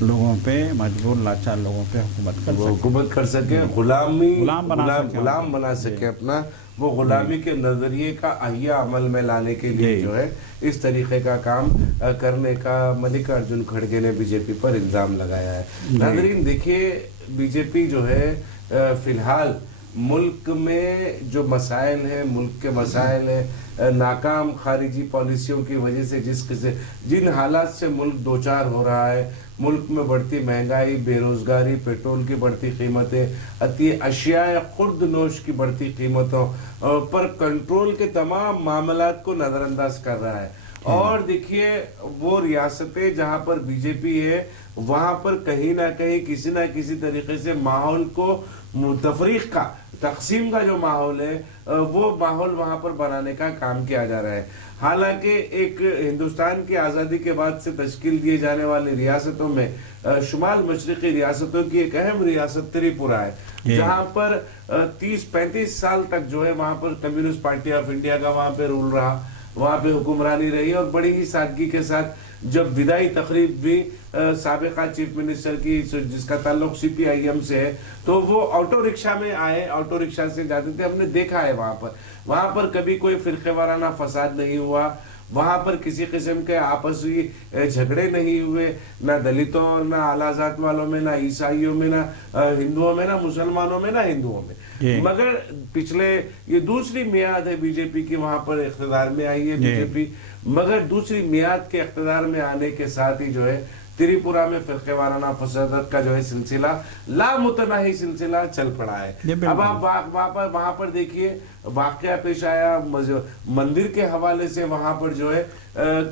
لوگوں پہ مجبور لاچار لوگوں پہ حکومت کر سکے، غلام بنا سکے اپنا، وہ غلامی کے نظریے کا احیا عمل میں لانے کے لیے جو ہے اس طریقے کا کام کرنے کا ملکارجن کھڑگے نے بی جے پی پر الزام لگایا ہے۔ ناظرین دیکھیے، بی جے پی جو ہے فی الحال ملک میں جو مسائل ہیں، ملک کے مسائل ہیں، ناکام خارجی پالیسیوں کی وجہ سے جن حالات سے ملک دوچار ہو رہا ہے، ملک میں بڑھتی مہنگائی، بے روزگاری، پیٹرول کی بڑھتی قیمتیں، اشیاء خرد نوش کی بڑھتی قیمتوں پر کنٹرول کے تمام معاملات کو نظر انداز کر رہا ہے۔ اور دیکھیے، وہ ریاستیں جہاں پر بی جے پی ہے وہاں پر کہیں نہ کہیں کسی نہ کسی طریقے سے ماحول کو تفریق کا، تقسیم کا جو ماحول ہے وہ ماحول وہاں پر بنانے کا کام کیا جا رہا ہے۔ حالانکہ ایک ہندوستان کی آزادی کے بعد سے تشکیل دیے جانے والی ریاستوں میں شمال مشرقی ریاستوں کی ایک اہم ریاست تریپورہ ہے، جہاں پر 30-35 سال تک جو ہے وہاں پر کمیونسٹ پارٹی آف انڈیا کا وہاں پہ رول رہا، وہاں پہ حکمرانی رہی، اور بڑی ہی سادگی کے ساتھ جب ودائی تقریب بھی سابقہ چیف منسٹر کی جس کا تعلق سی پی آئی ایم سے ہے تو وہ آٹو رکشہ میں آئے، آٹو رکشہ سے جاتے تھے، ہم نے دیکھا ہے وہاں پر کبھی کوئی فرقے وارانہ فساد نہیں ہوا، وہاں پر کسی قسم کے آپسی جھگڑے نہیں ہوئے، نہ دلتوں، نہ اعلیٰ ذات والوں میں، نہ عیسائیوں میں، نہ ہندوؤں میں، نہ مسلمانوں میں، نہ ہندوؤں میں۔ مگر پچھلے یہ دوسری میعاد ہے بی جے پی کی، وہاں پر اقتدار میں آئی ہے بی جے پی، مگر دوسری میعاد کے اقتدار میں آنے کے ساتھ ہی جو ہے تریپورہ میں فرقے وارانہ فسادات کا جو ہے سلسلہ لامتناہی سلسلہ چل پڑا ہے۔ اب آپ وہاں پر دیکھیے واقعہ پیش آیا مندر کے حوالے سے، وہاں پر جو ہے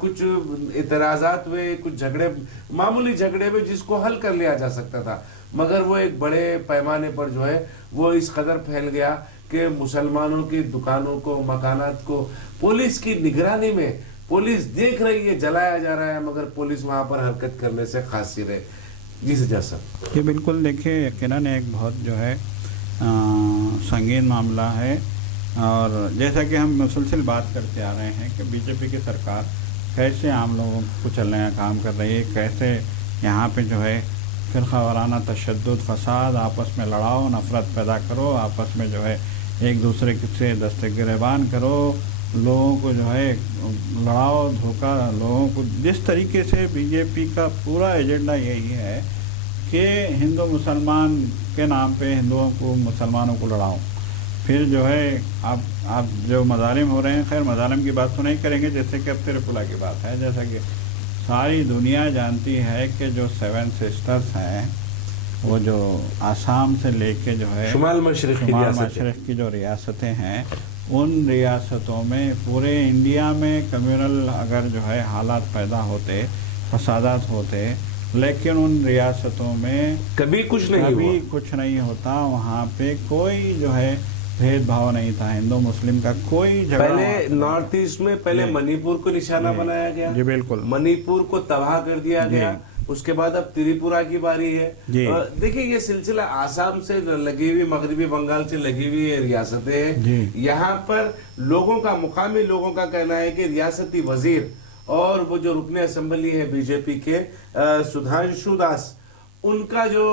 کچھ اعتراضات ہوئے، کچھ جھگڑے، معمولی جھگڑے ہوئے جس کو حل کر لیا جا سکتا تھا، مگر وہ ایک بڑے پیمانے پر جو ہے وہ اس قدر پھیل گیا کہ مسلمانوں کی دکانوں کو، مکانات کو پولیس کی نگرانی میں، پولیس دیکھ رہی ہے، جلایا جا رہا ہے، مگر پولیس وہاں پر حرکت کرنے سے قاصر ہے۔ جی سجاد صاحب، یہ بالکل دیکھیے یقیناً ایک بہت جو ہے سنگین معاملہ ہے، اور جیسا کہ ہم مسلسل بات کرتے آ رہے ہیں کہ بی جے پی کی سرکار کیسے عام لوگوں کو چلنے کا کام کر رہی ہے، کیسے یہاں پہ جو ہے فرقہ وارانہ تشدد، فساد، آپس میں لڑاؤ، نفرت پیدا کرو، آپس میں جو ہے ایک دوسرے سے دست گریبان کرو، लोगों को जो है लड़ाओ धोखा, लोगों को जिस तरीके से बीजेपी का पूरा एजेंडा यही है कि हिंदू मुसलमान के नाम पे हिंदुओं को मुसलमानों को लड़ाओ। फिर जो है आप जो मज़ालिम हो रहे हैं, खैर मज़ालिम की बात तो नहीं करेंगे, जैसे कि अब त्रिपुरा की बात है, जैसा कि सारी दुनिया जानती है कि जो 7 सिस्टर्स हैं वो जो आसाम से लेके जो है शुमाल मशरक़ की जो रियासतें हैं, उन रियासतों में पूरे इंडिया में कम्युनल अगर जो है हालात पैदा होते, फसादात होते, लेकिन उन रियासतों में कभी कुछ नहीं होता। वहाँ पे कोई जो है भेदभाव नहीं था, हिंदू मुस्लिम का कोई झगड़ा। पहले नॉर्थ ईस्ट में पहले मणिपुर को निशाना बनाया गया जी, बिल्कुल, मणिपुर को तबाह कर दिया गया। उसके बाद अब त्रिपुरा की बारी है। देखिए ये सिलसिला आसाम से लगी हुई, मगरबी बंगाल से लगी हुई रियासतें हैं। यहाँ पर लोगों का, मुकामी लोगों का कहना है कि रियासती वजीर और वो जो रुकने असेंबली है बीजेपी के सुधांशु दास, उनका जो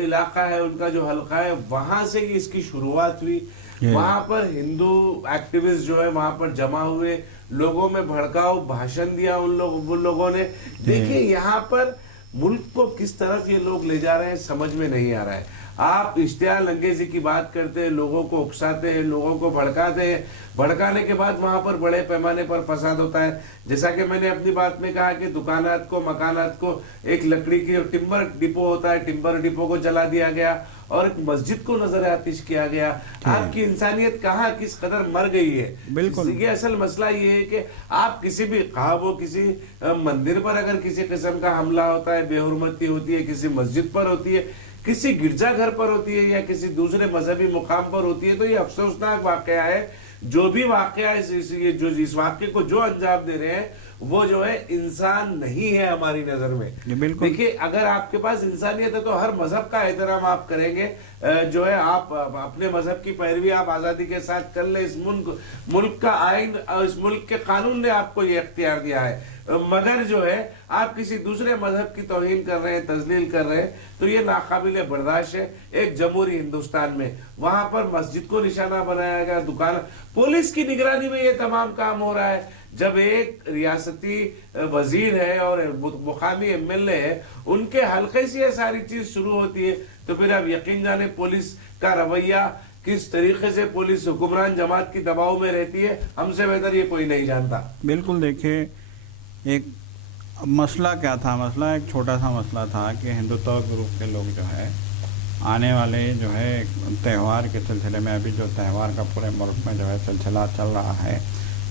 इलाका है, उनका जो हलका है, वहां से इसकी शुरुआत हुई। वहां पर हिंदू एक्टिविस्ट जो है वहां पर जमा हुए, लोगों में भड़काऊ भाषण दिया उन लोगों ने। देखिए यहाँ पर मुल्क को किस तरफ ये लोग ले जा रहे हैं समझ में नहीं आ रहा है। आप इश्तियाल अंगेजी की बात करते हैं, लोगों को उकसाते हैं, लोगों को भड़काते हैं, भड़काने के बाद वहां पर बड़े पैमाने पर फसाद होता है। जैसा कि मैंने अपनी बात में कहा कि दुकानात को, मकानात को, एक लकड़ी की टिम्बर डिपो होता है, टिम्बर डिपो को जला दिया गया और एक मस्जिद को नजर आतिश किया गया। आपकी इंसानियत कहाँ किस कदर मर गई है। बिल्कुल, ये असल मसला ये है कि आप किसी भी वो किसी मंदिर पर अगर किसी किस्म का हमला होता है, बेहुरमती होती है, किसी मस्जिद पर होती है, किसी गिरजाघर पर होती है या किसी दूसरे मजहबी मुकाम पर होती है, तो ये अफसोसनाक वाकया है। जो भी वाकया इस वाक्य को जो अंजाम दे रहे हैं वो जो है इंसान नहीं है हमारी नजर में। देखिए अगर आपके पास इंसानियत है तो हर मजहब का एहतराम आप करेंगे, जो है आप अपने मजहब की पैरवी आप आजादी के साथ कर ले। इस मुल्क का आइन, इस मुल्क के कानून ने आपको ये इख्तियार दिया है, मगर जो है आप किसी दूसरे मजहब की तौहीन कर रहे हैं, तजलील कर रहे हैं, तो ये नाकाबिले बर्दाश्त है। एक जमहूरी हिंदुस्तान में वहां पर मस्जिद को निशाना बनाया गया, दुकान, पुलिस की निगरानी में ये तमाम काम हो रहा है। जब एक रियासती वजीर है और मुकामी एमएलए है, उनके हल्के से ये सारी चीज शुरू होती है, तो फिर आप यकीन जाने पुलिस का रवैया किस तरीके से पुलिस हुक्मरान जमात की दबाव में रहती है, हमसे बेहतर ये कोई नहीं जानता। बिल्कुल, देखिए एक मसला क्या था, मसला एक छोटा सा मसला था कि हिंदुत्व ग्रुप के लोग जो है आने वाले जो है त्यौहार के सिलसिले में, अभी जो त्यौहार का पूरे मुल्क में जो है सिलसिला चल रहा है,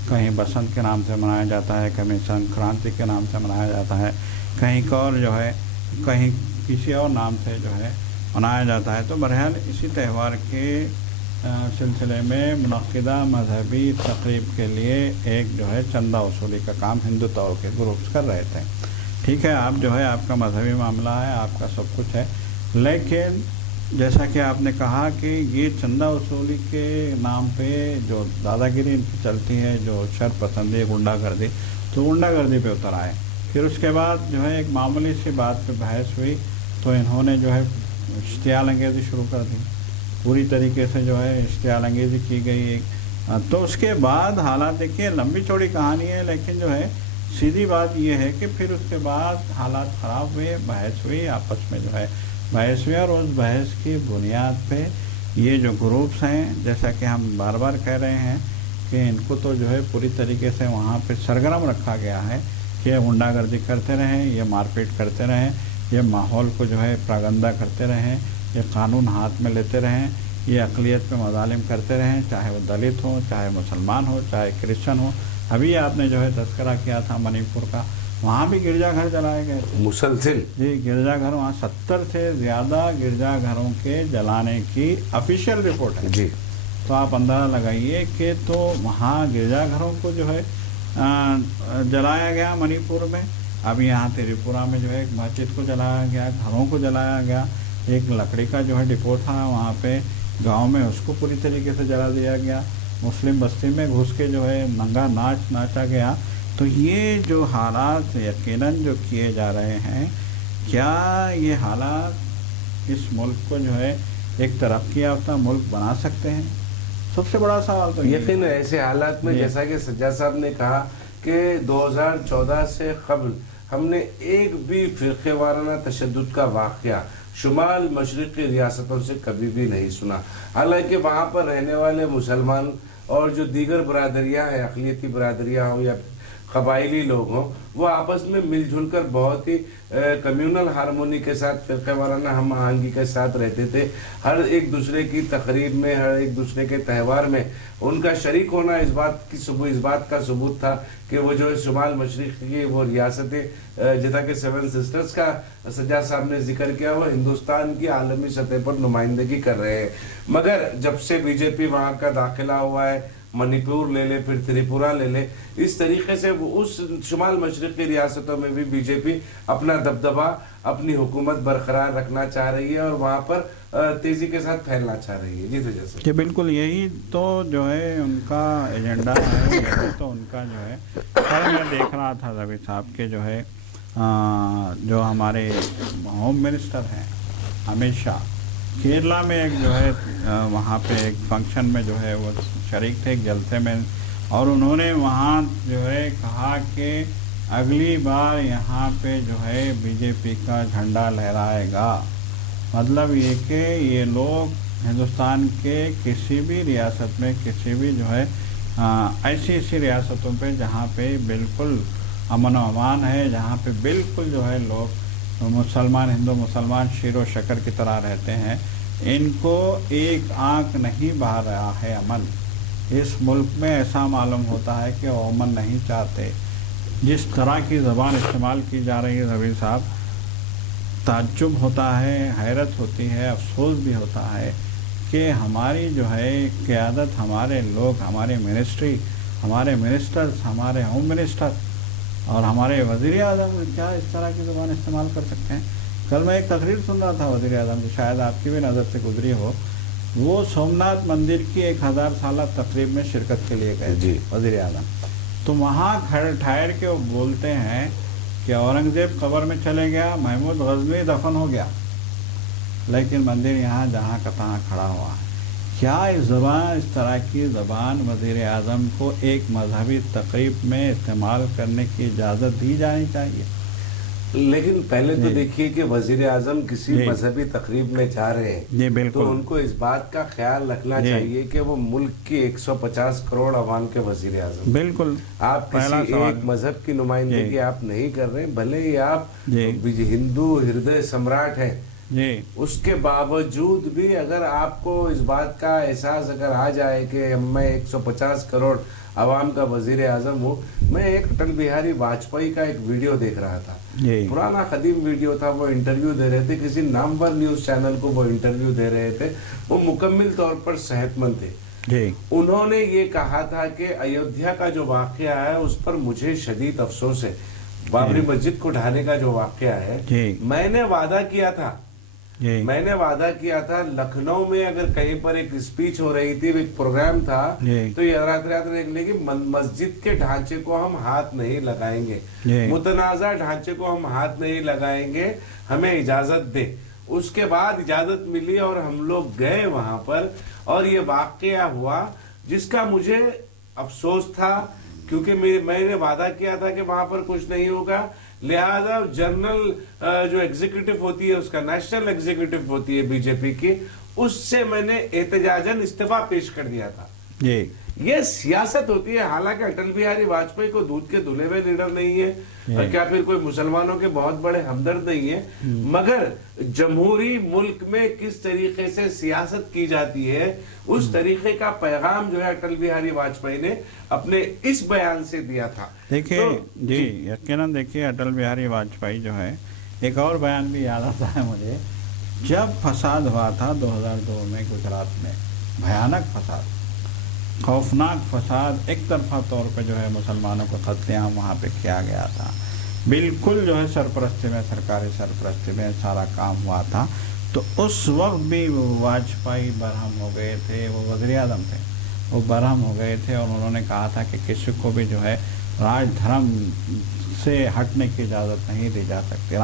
कहीं बसंत के नाम से मनाया जाता है, कहीं संक्रांति के नाम से मनाया जाता है, कहीं और जो है कहीं किसी और नाम से जो है मनाया जाता है। तो बहरहाल इसी त्यौहार के सिलसिले में मुनक्किदा मजहबी तकरीब के लिए एक जो है चंदा वसूली का काम हिंदुत्व के ग्रुप्स कर रहे थे। ठीक है, आप जो है आपका मजहबी मामला है, आपका सब कुछ है, लेकिन जैसा कि आपने कहा कि ये चंदा वसूली के नाम पे जो दादागिरी इनकी चलती है, जो शरपसंदी, गुंडागर्दी, तो गुंडागर्दी पे उतर आए। फिर उसके बाद जो है एक मामूली सी बात पे बहस हुई तो इन्होंने जो है इश्तियाल अंगेज़ी शुरू कर दी, पूरी तरीके से जो है इश्तियाल अंगेज़ी की गई एक। तो उसके बाद हालात देखिए, लंबी चौड़ी कहानी है, लेकिन जो है सीधी बात ये है कि फिर उसके बाद हालात ख़राब हुए, बहस हुई, आपस में जो है बहस हुई, और उस बहस की बुनियाद पे ये जो ग्रुप्स हैं, जैसा कि हम बार बार कह रहे हैं कि इनको तो जो है पूरी तरीके से वहाँ पे सरगर्म रखा गया है कि ये गुंडागर्दी करते रहें, ये मारपीट करते रहें, ये माहौल को जो है प्रागंदा करते रहें, ये कानून हाथ में लेते रहें, ये अक़लियत पे मज़ालिम करते रहें, चाहे वो दलित हो, चाहे मुसलमान हो, चाहे क्रिश्चन हो। अभी आपने जो है तस्करा किया था मणिपुर का, वहाँ भी गिरजाघर जलाए गए थे, मुसलसिल जी गिरजाघर, वहाँ 70 से ज़्यादा गिरजाघरों के जलाने की ऑफिशियल रिपोर्ट है जी। तो आप अंदाज़ा लगाइए कि तो वहाँ गिरजाघरों को जो है जलाया गया मणिपुर में। अभी यहाँ त्रिपुरा में जो है एक मस्जिद को जलाया गया, घरों को जलाया गया, एक लकड़ी का जो है डिपो था वहाँ पे गांव में, उसको पूरी तरीके से जला दिया गया। मुस्लिम बस्ती में घुस के जो है नंगा नाच नाचा गया। तो ये जो हालात यकीनन जो किए जा रहे हैं, क्या ये हालात इस मुल्क को जो है एक तरक्की याफ्ता मुल्क बना सकते हैं? सबसे बड़ा सवाल तो यही यकीन है। ऐसे हालात में, जैसा कि सज्जाद साहब ने कहा कि 2014 से कबल हमने एक भी फिरके वाराना तशद्दुद का वाक़या शुमाल मशरक़ी रियासतों से कभी भी नहीं सुना। हालांकि वहाँ पर रहने वाले मुसलमान और जो दीगर बरादरियाँ हैं, अक़लियती बरादरियाँ हों या कबाइली लोग हों, वो आपस में मिलजुल कर बहुत ही कम्यूनल हारमोनी के साथ, फिरके वाराना हम आहंगी के साथ रहते थे। हर एक दूसरे की तकरीब में, हर एक दूसरे के त्यौहार में उनका शरीक होना इस बात का सबूत था कि वो जो शुमाल मशरिक़ की वो रियासतें, जैसा कि 7 सिस्टर्स का सज्जाद साहब ने जिक्र किया, वो हिंदुस्तान की आलमी सतह पर नुमाइंदगी कर रहे हैं। मगर जब से बीजेपी वहाँ का दाखिला हुआ है, मणिपुर ले ले, फिर त्रिपुरा ले ले, इस तरीके से वो उस शुमाल मशरिक़ी रियासतों में भी बीजेपी अपना दबदबा, अपनी हुकूमत बरकरार रखना चाह रही है और वहाँ पर तेज़ी के साथ फैलना चाह रही है। जी तो जैसे कि बिल्कुल यही तो जो है उनका एजेंडा है, यही तो उनका जो है। कल मैं देख रहा था रवि साहब के जो है जो हमारे होम मिनिस्टर हैं अमित शाह, केरला में एक जो है वहाँ पे एक फंक्शन में जो है वो शरीक थे, एक जलसे में, और उन्होंने वहाँ जो है कहा कि अगली बार यहाँ पे जो है बीजेपी का झंडा लहराएगा। मतलब ये कि ये लोग हिंदुस्तान के किसी भी रियासत में, किसी भी जो है ऐसी रियासतों पे जहाँ पे बिल्कुल अमन व अमान है, जहाँ पे बिल्कुल जो है लोग मुसलमान, हिंदू मुसलमान शीरो शक्कर की तरह रहते हैं, इनको एक आंख नहीं बहा रहा है अमन। इस मुल्क में ऐसा मालूम होता है कि वो अमन नहीं चाहते। जिस तरह की ज़बान इस्तेमाल की जा रही है रवि साहब, ताज्जुब होता है, हैरत होती है, अफसोस भी होता है कि हमारी जो है क़यादत, हमारे लोग, हमारे मिनिस्ट्री, हमारे मिनिस्टर्स, हमारे होम मिनिस्टर और हमारे वज़ीर आज़म क्या इस तरह की ज़बान इस्तेमाल कर सकते हैं। कल मैं एक तकरीर सुन रहा था वज़ीर आज़म की, शायद आपकी भी नज़र से गुजरी हो। वो सोमनाथ मंदिर की 1000 साला तकरीब में शिरकत के लिए गए थे वज़ीर आज़म। तो वहाँ ठहर के वो बोलते हैं कि औरंगज़ेब कब्र में चले गया, महमूद गज़नी दफन हो गया, लेकिन मंदिर यहाँ जहाँ का तहाँ खड़ा हुआ है। क्या इस तरह की ज़बान वज़ीर आज़म को एक मजहबी तकरीब में इस्तेमाल करने की इजाज़त दी जानी चाहिए? लेकिन पहले तो देखिए कि वज़ीर आज़म किसी मजहबी तकरीब में जा रहे हैं तो उनको इस बात का ख्याल रखना चाहिए कि वो मुल्क की 150 करोड़ आवाम के वज़ीर आज़म। बिल्कुल, आप किसी एक मजहब की नुमाइंदगी आप नहीं कर रहे, भले ही आप हिंदू हृदय सम्राट हैं, उसके बावजूद भी अगर आपको इस बात का एहसास अगर आ जाए कि मैं 150 करोड़ आवाम का वज़ीर आज़म हूँ। मैं एक अटल बिहारी वाजपेयी का एक वीडियो देख रहा था, पुराना कदीम वीडियो था, वो इंटरव्यू दे रहे थे, किसी नामवर न्यूज़ चैनल को वो इंटरव्यू दे रहे थे। वो मुकम्मल तौर पर सेहतमंद थे। उन्होंने ये कहा था कि अयोध्या का जो वाक़या है उस पर मुझे शदीद अफसोस है। बाबरी मस्जिद को ढाने का जो वाक़या है, मैंने वादा किया था लखनऊ में अगर कहीं पर एक स्पीच हो रही थी, एक प्रोग्राम था, तो ये रात कि मस्जिद के ढांचे को हम हाथ नहीं लगाएंगे, मुतनाज़ा ढांचे को हम हाथ नहीं लगाएंगे, हमें इजाजत दे। उसके बाद इजाजत मिली और हम लोग गए वहां पर और ये वाक़या हुआ जिसका मुझे अफसोस था, क्योंकि मैंने वादा किया था कि वहां पर कुछ नहीं होगा। लिहाजा जनरल जो एग्जीक्यूटिव होती है, उसका नेशनल एग्जीक्यूटिव होती है बीजेपी की, उससे मैंने एहतजाजन इस्तीफा पेश कर दिया था। ये सियासत होती है। हालांकि अटल बिहारी वाजपेयी को दूध के धुले हुए लीडर नहीं है और क्या फिर कोई मुसलमानों के बहुत बड़े हमदर्द नहीं है, मगर जमहूरी मुल्क में किस तरीके से सियासत की जाती है उस तरीके का पैगाम जो है अटल बिहारी वाजपेयी ने अपने इस बयान से दिया था। देखिए जी यकीनन, देखिए अटल बिहारी वाजपेयी जो है, एक और बयान भी याद आता है मुझे, जब फसाद हुआ था 2002 में गुजरात में, भयानक फसाद, खौफनाक फसाद, एक तरफा तौर पे जो है मुसलमानों को कत्लेआम वहाँ पे किया गया था, बिल्कुल जो है सरपरस्ती में, सरकारी सरपरस्ती में सारा काम हुआ था। तो उस वक्त भी वाजपेयी बरहम हो गए थे, वो वज़ीर आज़म थे, वो बरहम हो गए थे और उन्होंने कहा था कि किसी को भी जो है राज धर्म से हटने की इजाज़त नहीं दी जा सकती,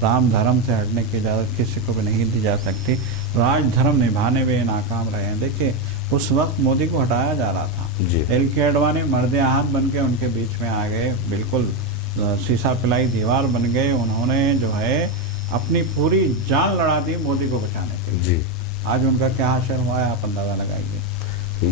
राम धर्म से हटने की इजाज़त किसी को भी नहीं दी जा सकती। राज धर्म निभाने में नाकाम रहे हैं। देखिए उस वक्त मोदी को हटाया जा रहा था। जी। LK आडवाणी मर्द आहत बन के उनके बीच में आ गए, बिल्कुल शीशा पिलाई दीवार बन गए। उन्होंने जो है अपनी पूरी जान लड़ा दी मोदी को बचाने के लिए। जी। आज उनका क्या हाशर हुआ है, आप अंदाज़ा लगाइए।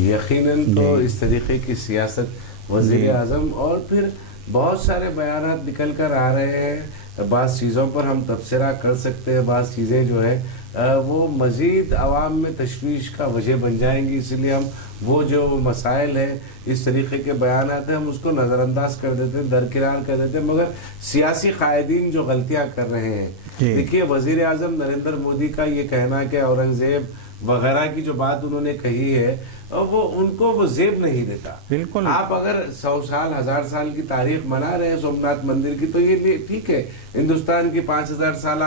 यकीनन तो इस तरीके की सियासत वज़ीर आज़म, और फिर बहुत सारे बयानात निकल कर आ रहे हैं। बाज़ चीज़ों पर हम तबसरा कर सकते हैं, बाज़ चीज़ें जो है वो मज़ीद आवाम में तशवीश का वजह बन जाएंगी। इसलिए हम वो जो मसाइल हैं, इस तरीके के बयानात हैं, हम उसको नज़रअंदाज कर देते हैं, दरकिनार कर देते हैं। मगर सियासी कायदीन जो गलतियाँ कर रहे हैं, देखिए वज़ीर आज़म नरेंद्र मोदी का ये कहना कि औरंगज़ेब वगैरह की जो बात उन्होंने कही है, वो उनको वो जेब नहीं देता। बिल्कुल। आप अगर 100 साल 1000 साल की तारीख मना रहे हैं सोमनाथ मंदिर की, तो ये ठीक है। हिंदुस्तान की 5000 साल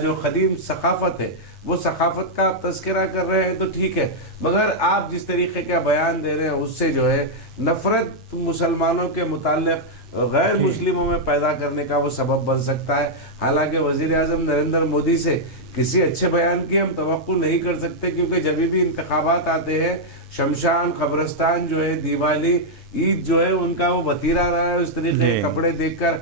जो कदीम सकाफत है, वो सकाफत का आप तस्करा कर रहे हैं तो ठीक है। मगर आप जिस तरीके का बयान दे रहे हैं, उससे जो है नफरत मुसलमानों के मुताल्लिक़ गैर मुस्लिमों में पैदा करने का वो सबब बन सकता है। हालांकि वज़ीर आज़म नरेंद्र मोदी से किसी अच्छे बयान की हम तवक्कुल नहीं कर सकते, क्योंकि जब भी इंतखाबात आते हैं, शमशान, कब्रस्तान जो है, दिवाली, ईद जो है, उनका वो वतीरा रहा है। उस तरीके के कपड़े देखकर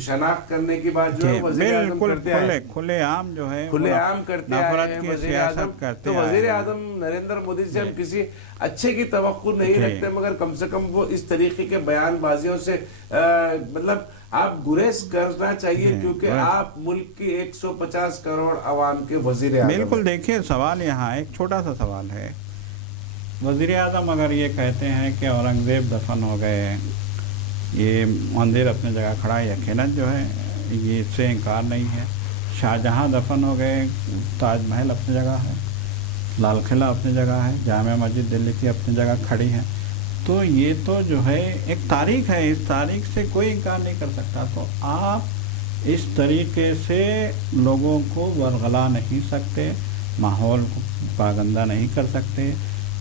शनाख्त करने की बात जो है वज़ीर आज़म करते हैं, खुलेआम जो है खुलेआम करते हैं वज़ीर आज़म करते हैं। तो वज़ीर आज़म नरेंद्र मोदी से हम किसी अच्छे की तवक्कुल नहीं रखते, मगर कम से कम वो इस तरीके के बयानबाजियों से मतलब आप गुरेज करना चाहिए, क्योंकि आप मुल्क की 150 करोड़ आवाम के वज़ीर आज़म। बिल्कुल। देखिए सवाल यहाँ एक छोटा सा सवाल है। वज़ीर आज़म अगर ये कहते हैं कि औरंगज़ेब दफन हो गए, ये मंदिर अपनी जगह खड़ा है, यकीनन जो है ये इससे इनकार नहीं है। शाहजहाँ दफन हो गए, ताजमहल अपनी जगह है, लाल किला अपनी जगह है, जामा मस्जिद दिल्ली की अपनी जगह खड़ी है। तो ये तो जो है एक तारीख़ है, इस तारीख़ से कोई इनकार नहीं कर सकता। तो आप इस तरीके से लोगों को वरगला नहीं सकते, माहौल को पागंदा नहीं कर सकते।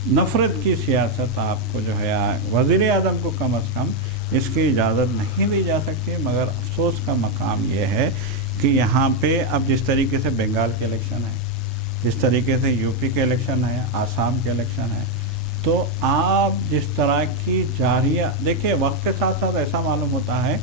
नफ़रत की सियासत आपको जो है वज़ीर आज़म को कम अज़ कम इसकी इजाज़त नहीं दी जा सकती। मगर अफसोस का मकाम ये है कि यहाँ पे अब जिस तरीके से बंगाल के इलेक्शन है, जिस तरीके से यूपी के इलेक्शन है, आसाम के इलेक्शन है, तो आप जिस तरह की जारिया देखिए, वक्त के साथ साथ ऐसा मालूम होता है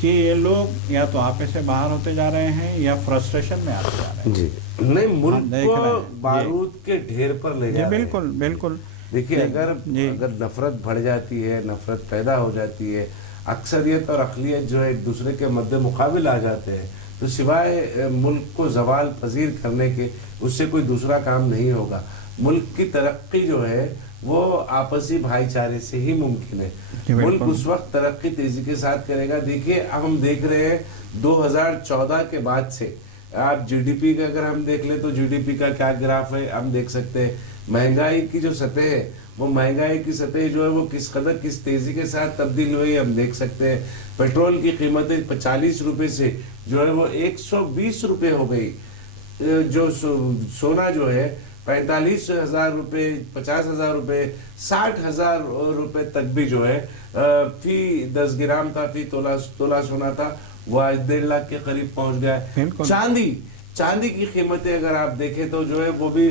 कि ये लोग या तो आपे से बाहर होते जा रहे हैं या फ्रस्ट्रेशन में आते जा रहे हैं। जी नहीं, मुल्क को बारूद के ढेर पर ले जा रहे हैं। बिल्कुल बिल्कुल। देखिए अगर नफरत बढ़ जाती है, नफरत पैदा हो जाती है, अक्सरियत और अक़लियत जो है एक दूसरे के मद्दे मुकाबिल आ जाते हैं, तो सिवाय मुल्क को ज़वाल पजीर करने के उससे कोई दूसरा काम नहीं होगा। मुल्क की तरक्की जो है वो आपसी भाईचारे से ही मुमकिन है। मुल्क उस वक्त तरक्की तेजी के साथ करेगा। देखिए हम देख रहे हैं 2014 के बाद से आप जीडीपी का अगर हम देख ले तो जीडीपी का क्या ग्राफ है हम देख सकते हैं। महंगाई की जो सतह है, वो महंगाई की सतह जो है वो किस कदर किस तेजी के साथ तब्दील हुई हम देख सकते हैं। पेट्रोल की कीमतें 40 रुपए से जो है वो 120 रुपए हो गई। जो सोना जो है 45,000 रुपये, 50,000 रुपये, 60,000 रुपये तक भी जो है फी 10 ग्राम था, फी तोला सोना था, वो आज 1.5 लाख के करीब पहुंच गया है। चांदी की कीमतें अगर आप देखें तो जो है वो भी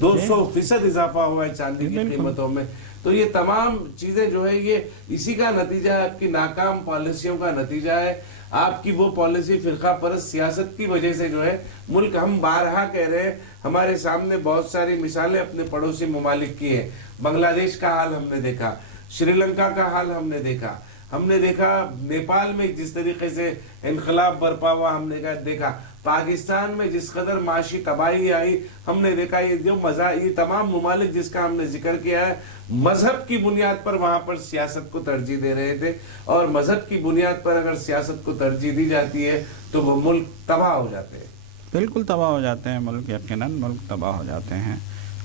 200% इजाफा हुआ है चांदी की कीमतों में। तो ये तमाम चीजें जो है ये इसी का नतीजा है, आपकी नाकाम पॉलिसियों का नतीजा है। आपकी वो पॉलिसी फिरका परस्त सियासत की वजह से जो है मुल्क, हम बारहा कह रहे हैं, हमारे सामने बहुत सारी मिसालें अपने पड़ोसी ममालिक की हैं। बांग्लादेश का हाल हमने देखा, श्रीलंका का हाल हमने देखा नेपाल में जिस तरीके से इनकलाब बरपा हुआ हमने देखा, पाकिस्तान में जिस कदर माशी तबाही आई हमने देखा। ये तमाम ममालिक जिसका हमने जिक्र किया है, मजहब की बुनियाद पर वहां पर सियासत को तरजीह दे रहे थे, और मजहब की बुनियाद पर अगर सियासत को तरजीह दी जाती है तो वो मुल्क तबाह हो जाते हैं। बिल्कुल तबाह हो जाते हैं मुल्क, यकीनन मुल्क तबाह हो जाते हैं,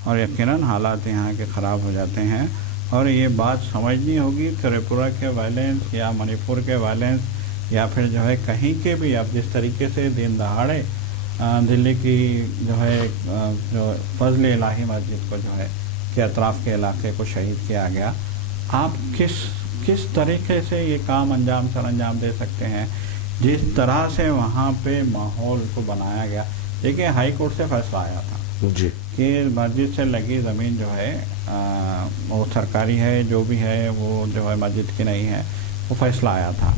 और यकीनन हालात यहाँ के ख़राब हो जाते हैं। और ये बात समझनी होगी त्रिपुरा के वायलेंस या मणिपुर के वायलेंस या फिर जो है कहीं के भी, अब जिस तरीके से दिन दहाड़े दिल्ली की जो है जो फजल इलाही मस्जिद को जो है के अतराफ़ के इलाके को शहीद किया गया, आप किस तरीके से ये काम सर अंजाम दे सकते हैं? जिस तरह से वहाँ पे माहौल को बनाया गया। देखिए हाई कोर्ट से फैसला आया था, جی کہ مسجد سے لگی زمین جو ہے وہ سرکاری ہے، جو بھی ہے وہ جو ہے مسجد کی نہیں ہے، وہ فیصلہ آیا تھا۔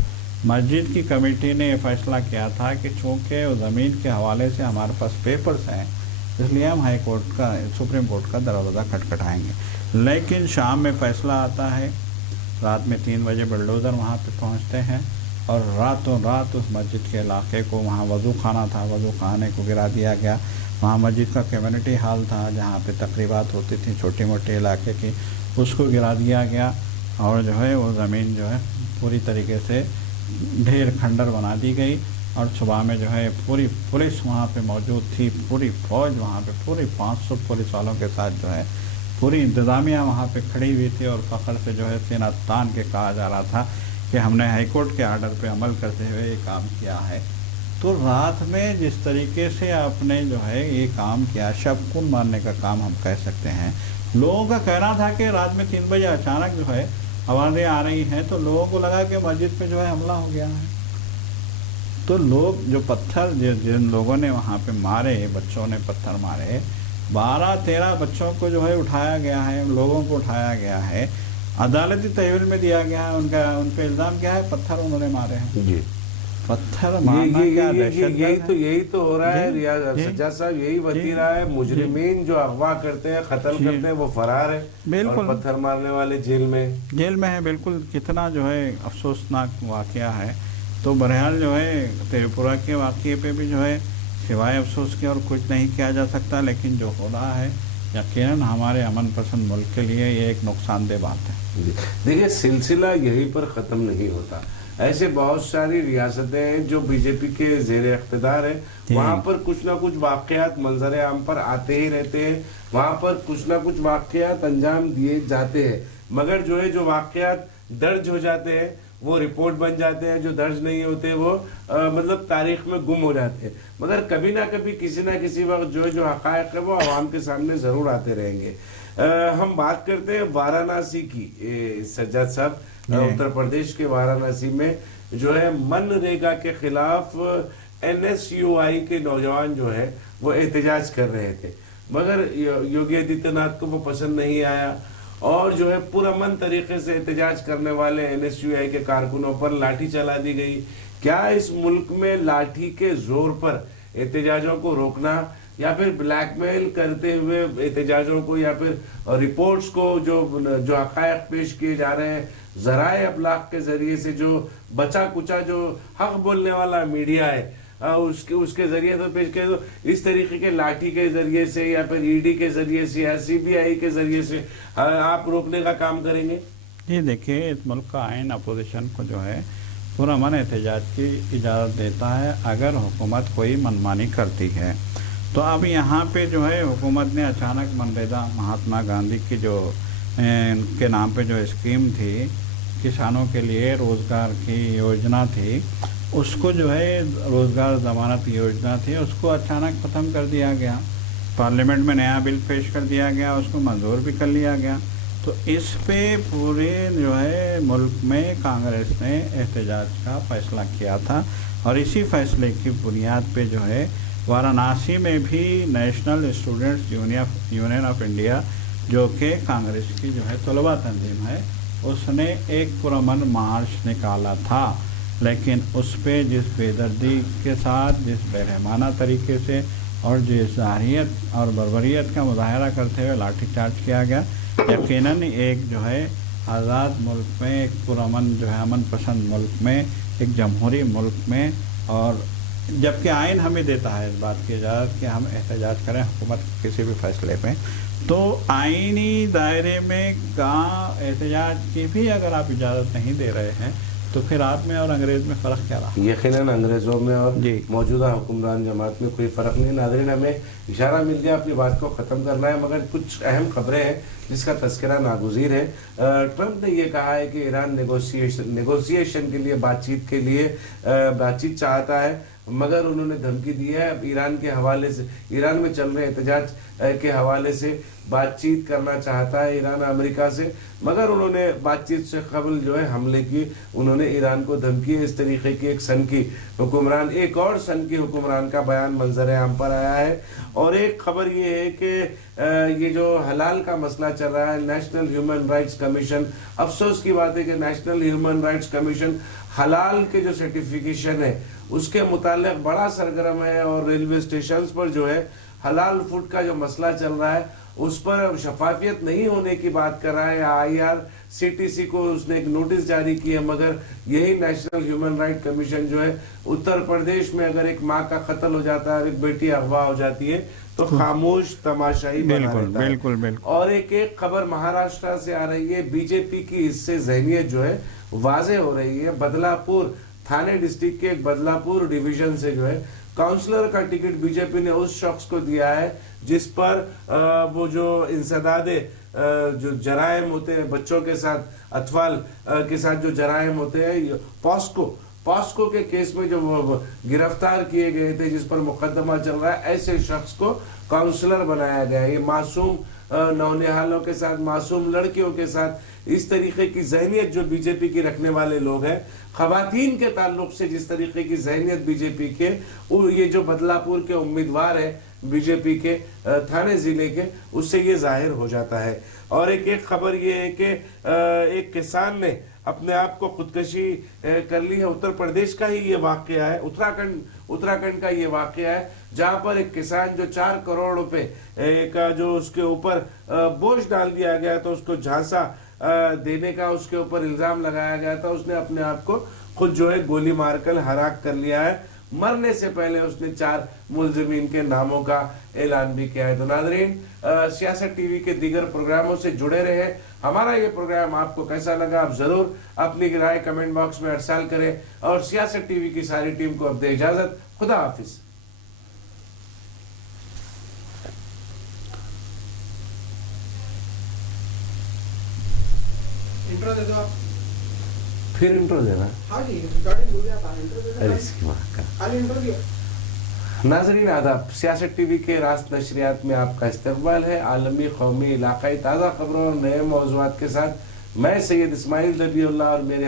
مسجد کی کمیٹی نے یہ فیصلہ کیا تھا کہ چونکہ وہ زمین کے حوالے سے ہمارے پاس پیپرز ہیں، اس لیے ہم ہائی کورٹ کا، سپریم کورٹ کا دروازہ کھٹکھٹائیں گے۔ لیکن شام میں فیصلہ آتا ہے، رات میں 3 بجے بلڈوزر وہاں پہ پہنچتے ہیں اور راتوں رات اس مسجد کے علاقے کو، وہاں وضو خانہ تھا، وضو خانے کو گرا دیا گیا۔ وہاں مسجد کا کمیونٹی ہال تھا جہاں پہ تقریبات ہوتی تھیں چھوٹی موٹے علاقے کی، اس کو گرا دیا گیا اور جو ہے وہ زمین جو ہے پوری طریقے سے ڈھیر کھنڈر بنا دی گئی۔ اور صبح میں جو ہے پوری پولیس وہاں پہ موجود تھی، پوری فوج وہاں پہ، پوری 500 پولیس والوں کے ساتھ جو ہے پوری انتظامیہ وہاں پہ کھڑی ہوئی تھی، اور فخر سے جو ہے سینہ تان کے کہا جا رہا تھا کہ ہم نے ہائی کورٹ کے آرڈر پہ عمل کرتے ہوئے یہ کام کیا ہے۔ تو رات میں جس طریقے سے آپ نے جو ہے یہ کام کیا، شب خون مارنے کا کام ہم کہہ سکتے ہیں۔ لوگوں کا کہنا تھا کہ رات میں 3 بجے اچانک جو ہے آوازیں آ رہی ہیں تو لوگوں کو لگا کہ مسجد پہ جو ہے حملہ ہو گیا ہے۔ تو لوگ جو پتھر جن لوگوں نے وہاں پہ مارے، بچوں نے پتھر مارے، 12-13 بچوں کو جو ہے اٹھایا گیا ہے، لوگوں کو اٹھایا گیا ہے، عدالتی تحویل میں دیا گیا ہے، ان پہ الزام کیا ہے، پتھر انہوں نے مارے ہیں۔ جی پتھر مارنا کیا دہشت گرد ہے؟ یہی تو ہو رہا ہے ریاض سجاد صاحب، یہی وتیرہ ہے۔ مجرمین جو اغوا کرتے ہیں، قتل کرتے ہیں، وہ فرار ہے، بالکل، اور پتھر مارنے والے جیل میں ہے۔ بالکل، کتنا جو ہے افسوسناک واقعہ ہے۔ تو بہرحال جو ہے تریپورہ کے واقعے پہ بھی جو ہے سوائے افسوس کے اور کچھ نہیں کیا جا سکتا، لیکن جو ہو رہا ہے یقیناً ہمارے امن پسند ملک کے لیے یہ ایک نقصان دہ بات ہے۔ دیکھیے سلسلہ یہیں پر ختم نہیں ہوتا، ایسے بہت ساری ریاستیں ہیں جو بی جے پی کے زیر اقتدار ہیں، وہاں پر کچھ نہ کچھ واقعات منظر عام پر آتے ہی رہتے ہیں، وہاں پر کچھ نہ کچھ واقعات انجام دیے جاتے ہیں، مگر جو ہے جو واقعات درج ہو جاتے ہیں وہ رپورٹ بن جاتے ہیں، جو درج نہیں ہوتے وہ مطلب تاریخ میں گم ہو جاتے ہیں، مگر کبھی نہ کبھی کسی نہ کسی وقت جو حقائق ہے وہ عوام کے سامنے ضرور آتے رہیں گے۔ ہم بات کرتے ہیں وارانسی کی، سجاد صاحب، اتر پردیش کے وارانسی میں جو ہے منریگا کے خلاف NSUI کے نوجوان جو ہے وہ احتجاج کر رہے تھے، مگر یوگی آدتیہ ناتھ کو وہ پسند نہیں آیا، اور جو ہے پرامن طریقے سے احتجاج کرنے والے NSUI کے کارکنوں پر لاٹھی چلا دی گئی۔ کیا اس ملک میں لاٹھی کے زور پر احتجاجوں کو روکنا، یا پھر بلیک میل کرتے ہوئے احتجاجوں کو، یا پھر رپورٹس کو جو حقائق پیش کیے جا رہے ہیں ذرائع ابلاغ کے ذریعے سے، جو بچا کچا جو حق بولنے والا میڈیا ہے اس کے ذریعے سے پیش کیا، تو اس طریقے کے لاٹھی کے ذریعے سے یا پھر ED کے ذریعے سے یا CBI کے ذریعے سے آپ روکنے کا کام کریں گے؟ جی دیکھیے، اس ملک کا آئین اپوزیشن کو جو ہے پرامن احتجاج کی اجازت دیتا ہے اگر حکومت کوئی منمانی کرتی ہے۔ تو اب یہاں پہ جو ہے حکومت نے اچانک منریگا، مہاتما گاندھی کی جو ان کے نام پہ جو اسکیم تھی، کسانوں کے لیے روزگار کی یوجنا تھی، اس کو جو ہے روزگار ضمانت یوجنا تھی، اس کو اچانک ختم کر دیا گیا۔ پارلیمنٹ میں نیا بل پیش کر دیا گیا، اس کو منظور بھی کر لیا گیا۔ تو اس پہ پورے جو ہے ملک میں کانگریس نے احتجاج کا فیصلہ کیا تھا، اور اسی فیصلے کی بنیاد پہ جو ہے وارانسی میں بھی national students union of India, جو کہ کانگریس کی جو ہے طلباء تنظیم ہے، اس نے ایک پرامن مارچ نکالا تھا، لیکن اس پہ جس بے دردی کے ساتھ، جس بے رحمانہ طریقے سے اور جس ظاہریت اور بربریت کا مظاہرہ کرتے ہوئے لاٹھی چارج کیا گیا، یقیناً ایک جو ہے آزاد ملک میں، ایک پرامن جو ہے امن پسند ملک میں، ایک جمہوری ملک میں، اور جبکہ آئین ہمیں دیتا ہے اس بات کی اجازت کہ ہم احتجاج کریں حکومت کسی بھی فیصلے پہ، تو آئینی دائرے میں احتجاج کی بھی اگر آپ اجازت نہیں دے رہے ہیں تو پھر آپ میں اور انگریز میں فرق کیا رہا؟ یقیناً انگریزوں میں اور موجودہ حکمران جماعت میں کوئی فرق نہیں۔ ناظرین، ہمیں اشارہ مل گیا اپنی بات کو ختم کرنا ہے، مگر کچھ اہم خبریں ہیں جس کا تذکرہ ناگزیر ہے۔ ٹرمپ نے یہ کہا ہے کہ ایران نیگوسیشن کے لیے، بات چیت چاہتا ہے، مگر انہوں نے دھمکی دی ہے ایران کے حوالے سے، ایران میں چل رہے احتجاج کے حوالے سے بات چیت کرنا چاہتا ہے ایران امریکہ سے، مگر انہوں نے بات چیت سے قبل جو ہے حملے کی، انہوں نے ایران کو دھمکی، اس طریقے کی ایک اور سن کی حکمران کا بیان منظر عام پر آیا ہے۔ اور ایک خبر یہ ہے کہ یہ جو حلال کا مسئلہ چل رہا ہے، نیشنل ہیومن رائٹس کمیشن، افسوس کی بات ہے کہ نیشنل ہیومن رائٹس کمیشن حلال کے جو سرٹیفیکیشن ہے اس کے متعلق بڑا سرگرم ہے، اور ریلوے اسٹیشنز پر جو ہے حلال فوڈ کا جو مسئلہ چل رہا ہے اس پر شفافیت نہیں ہونے کی بات کر رہا ہے۔ IRCTC کو اس نے ایک نوٹس جاری کیا، مگر یہی نیشنل ہیومن رائٹ کمیشن جو ہے اتر پردیش میں اگر ایک ماں کا قتل ہو جاتا ہے اور ایک بیٹی اغوا ہو جاتی ہے تو خاموش تماشائی بنا رہتا ہے۔ بالکل۔ اور ایک خبر مہاراشٹر سے آ رہی ہے، BJP کی اس سے ذہنیت جو ہے واضح ہو رہی ہے۔ بدلا پور تھانے ڈسٹرکٹ کے بدلا پور ڈویژن سے جو ہے کاؤنسلر کا ٹکٹ BJP نے اس شخص کو دیا ہے جس پر وہ جو انسداد جو جرائم ہوتے ہیں بچوں کے ساتھ، اطفال کے ساتھ جو جرائم ہوتے ہیں، پاسکو کے کیس میں جو گرفتار کیے گئے تھے، جس پر مقدمہ چل رہا ہے، ایسے شخص کو کاؤنسلر بنایا گیا ہے۔ یہ معصوم نونہالوں کے ساتھ، معصوم لڑکیوں کے ساتھ اس طریقے کی ذہنیت جو BJP کی رکھنے والے لوگ ہیں، خواتین کے تعلق سے جس طریقے کی ذہنیت BJP کے، یہ جو بدلا پور کے امیدوار ہیں BJP کے تھانے ضلع کے، اس سے یہ ظاہر ہو جاتا ہے۔ اور ایک خبر یہ ہے کہ ایک کسان نے اپنے آپ کو خودکشی کر لی ہے۔ اتر پردیش کا ہی یہ واقعہ ہے، اتراکھنڈ کا یہ واقعہ ہے، جہاں پر ایک کسان جو 4 کروڑ روپے کا جو اس کے اوپر بوجھ ڈال دیا گیا تو اس کو جھانسا دینے کا اس کے اوپر الزام لگایا گیا تھا، اس نے اپنے آپ کو خود جو ہے گولی مار کر ہلاک کر لیا ہے۔ مرنے سے پہلے اس نے 4 ملزمین کے ناموں کا اعلان بھی کیا ہے۔ تو ناظرین، سیاست ٹی وی کے دیگر پروگراموں سے جڑے رہے۔ ہمارا یہ پروگرام آپ کو کیسا لگا، آپ ضرور اپنی رائے کمنٹ باکس میں ارسال کریں، اور سیاست ٹی وی کی ساری ٹیم کو اب دے اجازت۔ خدا حافظ۔ انٹرو دے دو آپ، پھر انٹرو دینا۔ ہاں جی، ریکارڈنگ ہو گیا تھا، انٹرو دے دو۔ ارے اس کی بات کا خالی انٹرو دیا۔ ناظرین آداب، سیاست ٹی وی کے راست نشریات میں آپ کا استقبال ہے۔ عالمی، قومی، علاقائی تازہ خبروں اور نئے موضوعات کے ساتھ میں سید اسماعیل ذبیح اللہ اور میرے